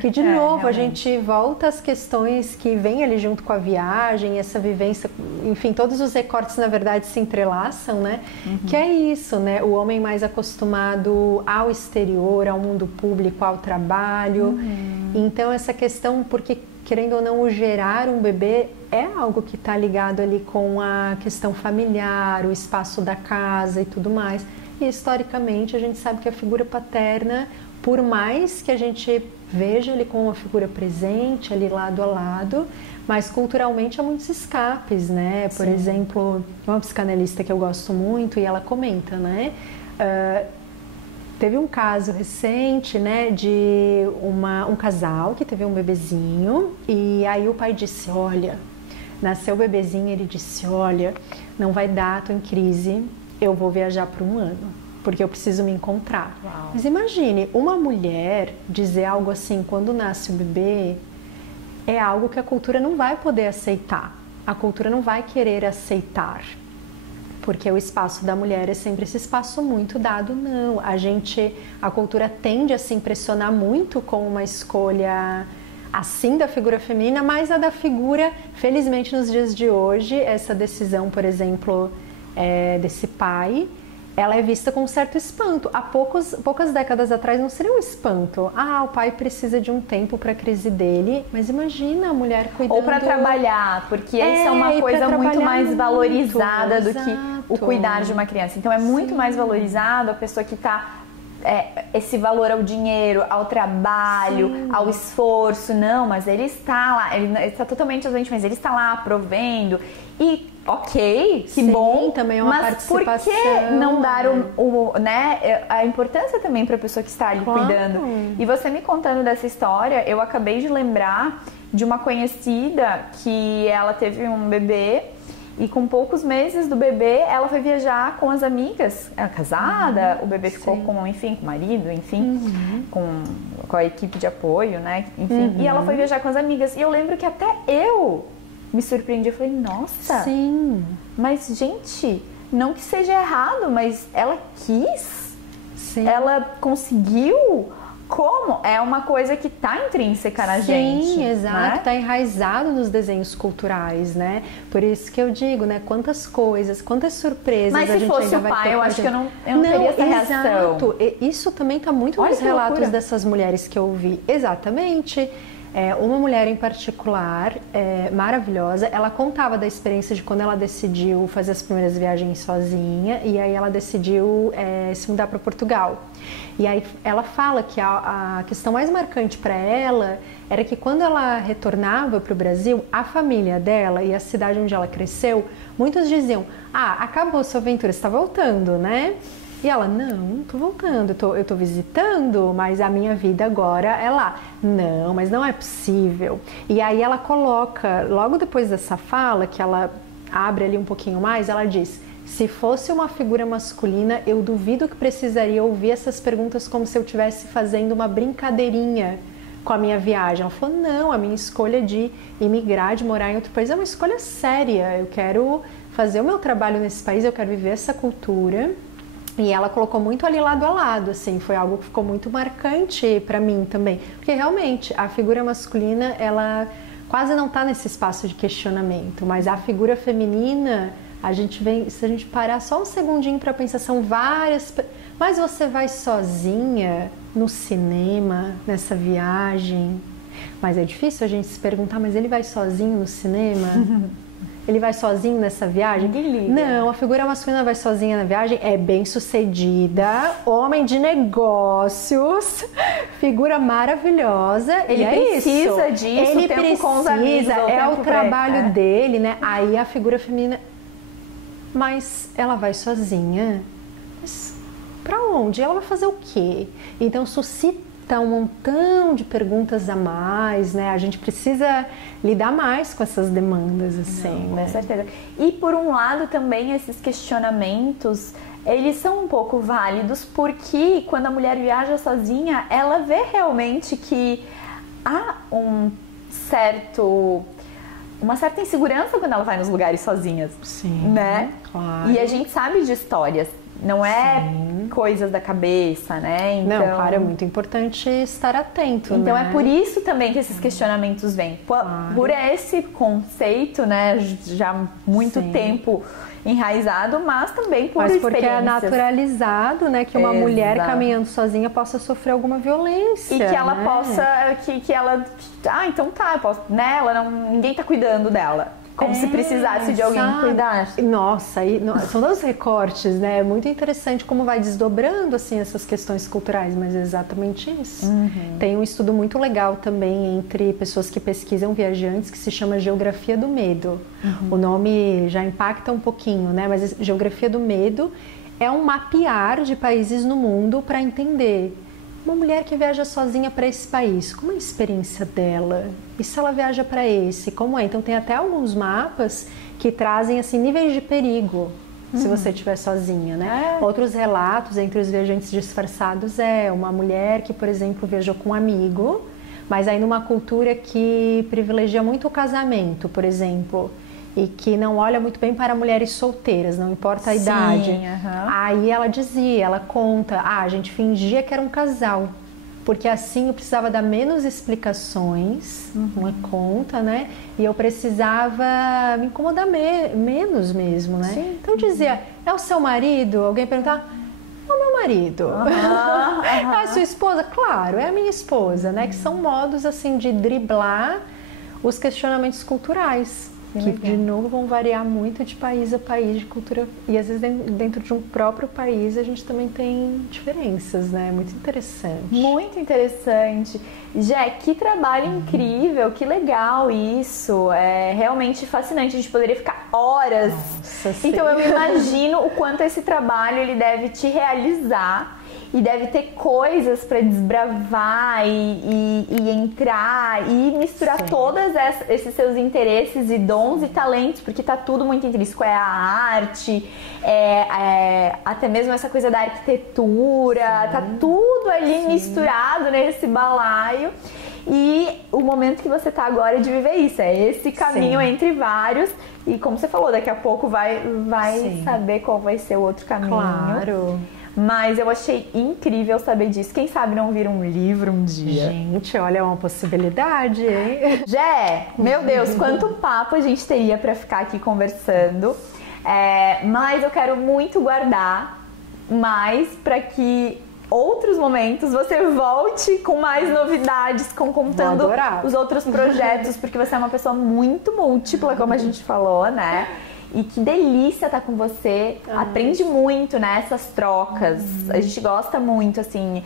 que de novo realmente. A gente volta às questões que vêm ali junto com a viagem, essa vivência, enfim, todos os recortes na verdade se entrelaçam, né? Que é isso, né? O homem mais acostumado ao exterior, ao mundo público, ao trabalho. Então essa questão, porque querendo ou não, o gerar um bebê é algo que está ligado ali com a questão familiar, o espaço da casa e tudo mais. E historicamente a gente sabe que a figura paterna, por mais que a gente veja ele como uma figura presente ali lado a lado, mas culturalmente há muitos escapes, né? Por exemplo, uma psicanalista que eu gosto muito e ela comenta, né? Teve um caso recente, né, de um casal que teve um bebezinho e aí o pai disse, olha, nasceu o bebezinho, ele disse, olha, não vai dar, tô em crise, eu vou viajar por 1 ano, porque eu preciso me encontrar. Uau. Mas imagine, uma mulher dizer algo assim quando nasce o bebê, é algo que a cultura não vai poder aceitar. A cultura não vai querer aceitar. Porque o espaço da mulher é sempre esse espaço muito dado, não. A cultura tende a se impressionar muito com uma escolha assim da figura feminina, mas a da figura, felizmente nos dias de hoje, essa decisão, por exemplo, desse pai, ela é vista com um certo espanto. Há poucas décadas atrás não seria um espanto. O pai precisa de um tempo para a crise dele, mas imagina a mulher cuidando... Ou para trabalhar, porque isso é uma coisa muito mais valorizada do que o cuidar de uma criança. Então é muito mais valorizado a pessoa que está... esse valor ao dinheiro, ao trabalho, ao esforço. Não, mas ele está lá, ele está totalmente ausente, mas ele está lá provendo. E ok, que bom, também é uma participação. Mas por que não dar né, a importância também para a pessoa que está ali cuidando? E você me contando dessa história, eu acabei de lembrar de uma conhecida que ela teve um bebê e com poucos meses do bebê ela foi viajar com as amigas, ela casada, o bebê ficou com o marido, enfim, com a equipe de apoio, né, enfim, e ela foi viajar com as amigas e eu lembro que até eu me surpreendi, eu falei, nossa, mas gente, não que seja errado, mas ela quis, ela conseguiu. Como? É uma coisa que está intrínseca na gente. Sim, exato, né? Está enraizado nos desenhos culturais, né? Por isso que eu digo, né? Quantas coisas, quantas surpresas Mas a se gente fosse ainda o vai pai, ter eu acho que eu não teria essa reação. Exato. Isso também está muito nos relatos dessas mulheres que eu vi. Exatamente. Uma mulher em particular, maravilhosa, ela contava da experiência de quando ela decidiu fazer as primeiras viagens sozinha e aí ela decidiu se mudar para Portugal. E aí ela fala que a questão mais marcante para ela era que quando ela retornava para o Brasil, a família dela e a cidade onde ela cresceu, muitos diziam, acabou sua aventura, você está voltando, né? E ela, não tô voltando, eu tô visitando, mas a minha vida agora é lá. Não, mas não é possível. E aí ela coloca, logo depois dessa fala, que ela abre ali um pouquinho mais, ela diz, se fosse uma figura masculina, eu duvido que precisaria ouvir essas perguntas como se eu estivesse fazendo uma brincadeirinha com a minha viagem. Ela falou, não, a minha escolha de imigrar, de morar em outro país é uma escolha séria. Eu quero fazer o meu trabalho nesse país, eu quero viver essa cultura. E ela colocou muito ali lado a lado, assim, foi algo que ficou muito marcante para mim também. Porque realmente a figura masculina, ela quase não está nesse espaço de questionamento, mas a figura feminina, se a gente parar só um segundinho para pensar, são várias... Mas você vai sozinha no cinema, nessa viagem? Mas é difícil a gente se perguntar, mas ele vai sozinho no cinema? Ele vai sozinho nessa viagem? Não, a figura masculina vai sozinha na viagem, é bem sucedida, homem de negócios, figura maravilhosa. Ele precisa disso, ele precisa, com os amigos, é o trabalho dele, né? Aí a figura feminina, mas ela vai sozinha? Mas pra onde? Ela vai fazer o quê? Então suscita um montão de perguntas a mais, né? A gente precisa lidar mais com essas demandas, assim. Não, com certeza. E por um lado também esses questionamentos, eles são um pouco válidos porque quando a mulher viaja sozinha, ela vê realmente que há uma certa insegurança quando ela vai nos lugares sozinhas. Sim, né? Claro. E a gente sabe de histórias. Não é coisas da cabeça, né? Então, não, claro, é muito importante estar atento, então, né? é por isso também que esses questionamentos vêm. Por esse conceito, né? Já há muito tempo enraizado, mas também por experiências. Porque é naturalizado, né? Que uma mulher caminhando sozinha possa sofrer alguma violência. E que ela né? possa... Que ela... Ah, então tá, eu posso, né? Ninguém tá cuidando dela. Como se precisasse de alguém que cuidasse. Nossa, são dois recortes, né? É muito interessante como vai desdobrando, assim, essas questões culturais, mas é exatamente isso. Tem um estudo muito legal também entre pessoas que pesquisam viajantes que se chama Geografia do Medo. O nome já impacta um pouquinho, né? Mas Geografia do Medo é um mapear de países no mundo para entender uma mulher que viaja sozinha para esse país, como é a experiência dela? E se ela viaja para esse, como é? Então tem até alguns mapas que trazem assim níveis de perigo se você estiver sozinha, né? Outros relatos entre os viajantes disfarçados é uma mulher que, por exemplo, viajou com um amigo, mas aí numa cultura que privilegia muito o casamento, por exemplo, e que não olha muito bem para mulheres solteiras, não importa a idade. Aí ela conta, a gente fingia que era um casal, porque assim eu precisava dar menos explicações, uma conta, né? E eu precisava me incomodar menos mesmo, né? Sim. Então eu dizia, é o seu marido? Alguém perguntava, é o meu marido. É a sua esposa? Claro, é a minha esposa, né? Que são modos assim de driblar os questionamentos culturais. Que, de novo, vão variar muito de país a país, de cultura. E, às vezes, dentro de um próprio país, a gente também tem diferenças, né? Muito interessante. Muito interessante. Jé, que trabalho incrível, que legal isso. É realmente fascinante. A gente poderia ficar horas. Nossa, então, eu imagino o quanto esse trabalho ele deve te realizar. E deve ter coisas para desbravar e entrar e misturar todos esses seus interesses e dons e talentos, porque tá tudo muito intrínseco. É a arte, até mesmo essa coisa da arquitetura, tá tudo ali misturado nesse balaio. E o momento que você tá agora é de viver isso, é esse caminho entre vários. E como você falou, daqui a pouco vai saber qual vai ser o outro caminho. Claro. Mas eu achei incrível saber disso. Quem sabe não vira um livro um dia. Gente, olha, é uma possibilidade, hein? Jé, meu Deus, quanto papo a gente teria pra ficar aqui conversando. Mas eu quero muito guardar mais pra que outros momentos você volte com mais novidades, contando os outros projetos, porque você é uma pessoa muito múltipla, como a gente falou, né? E que delícia estar com você. Aprende muito, né? Essas trocas. A gente gosta muito, assim.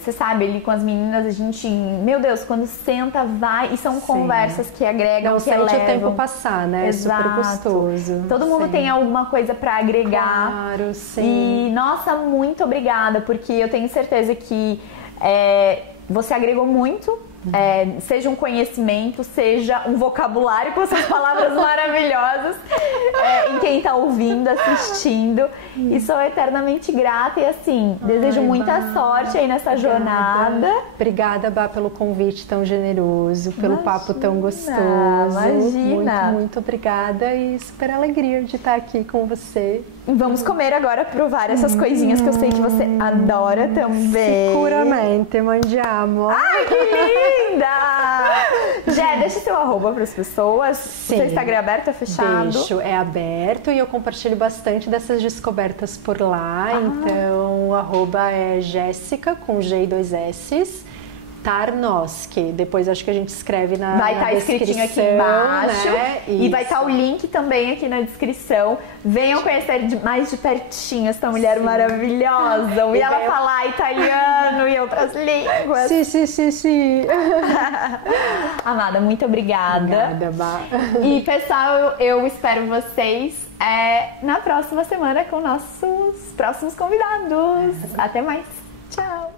Você sabe, ali com as meninas, a gente... Meu Deus, quando senta, vai... E são conversas que agregam, que elevam. Não sente o tempo passar, né? Exato. É super gostoso. Todo mundo tem alguma coisa pra agregar. Claro, sim. E, nossa, muito obrigada. Porque eu tenho certeza que você agregou muito. Seja um conhecimento, seja um vocabulário com essas palavras maravilhosas em quem está ouvindo, assistindo, e sou eternamente grata e assim, desejo muita sorte aí nessa jornada. Obrigada, Bá, pelo convite tão generoso, pelo papo tão gostoso. Imagina! Muito obrigada e super alegria de estar aqui com você. Vamos comer agora, provar essas coisinhas que eu sei que você adora também. Seguramente, mangiamo. Ai, que linda! Jé, deixa seu arroba para as pessoas. Sim. O seu Instagram é aberto ou fechado? Deixo, é aberto e eu compartilho bastante dessas descobertas por lá. Então, o arroba é Jéssica, com G e 2 S's. Tarnowski. Depois acho que a gente escreve na vai estar escritinho aqui embaixo, né? E vai estar o link também aqui na descrição. Venham conhecer mais de pertinho essa mulher maravilhosa. Ouvir ela falar italiano e outras línguas. Sim. Amada, muito obrigada. Obrigada, Bá. E pessoal, eu espero vocês na próxima semana com nossos próximos convidados. Até mais. Tchau.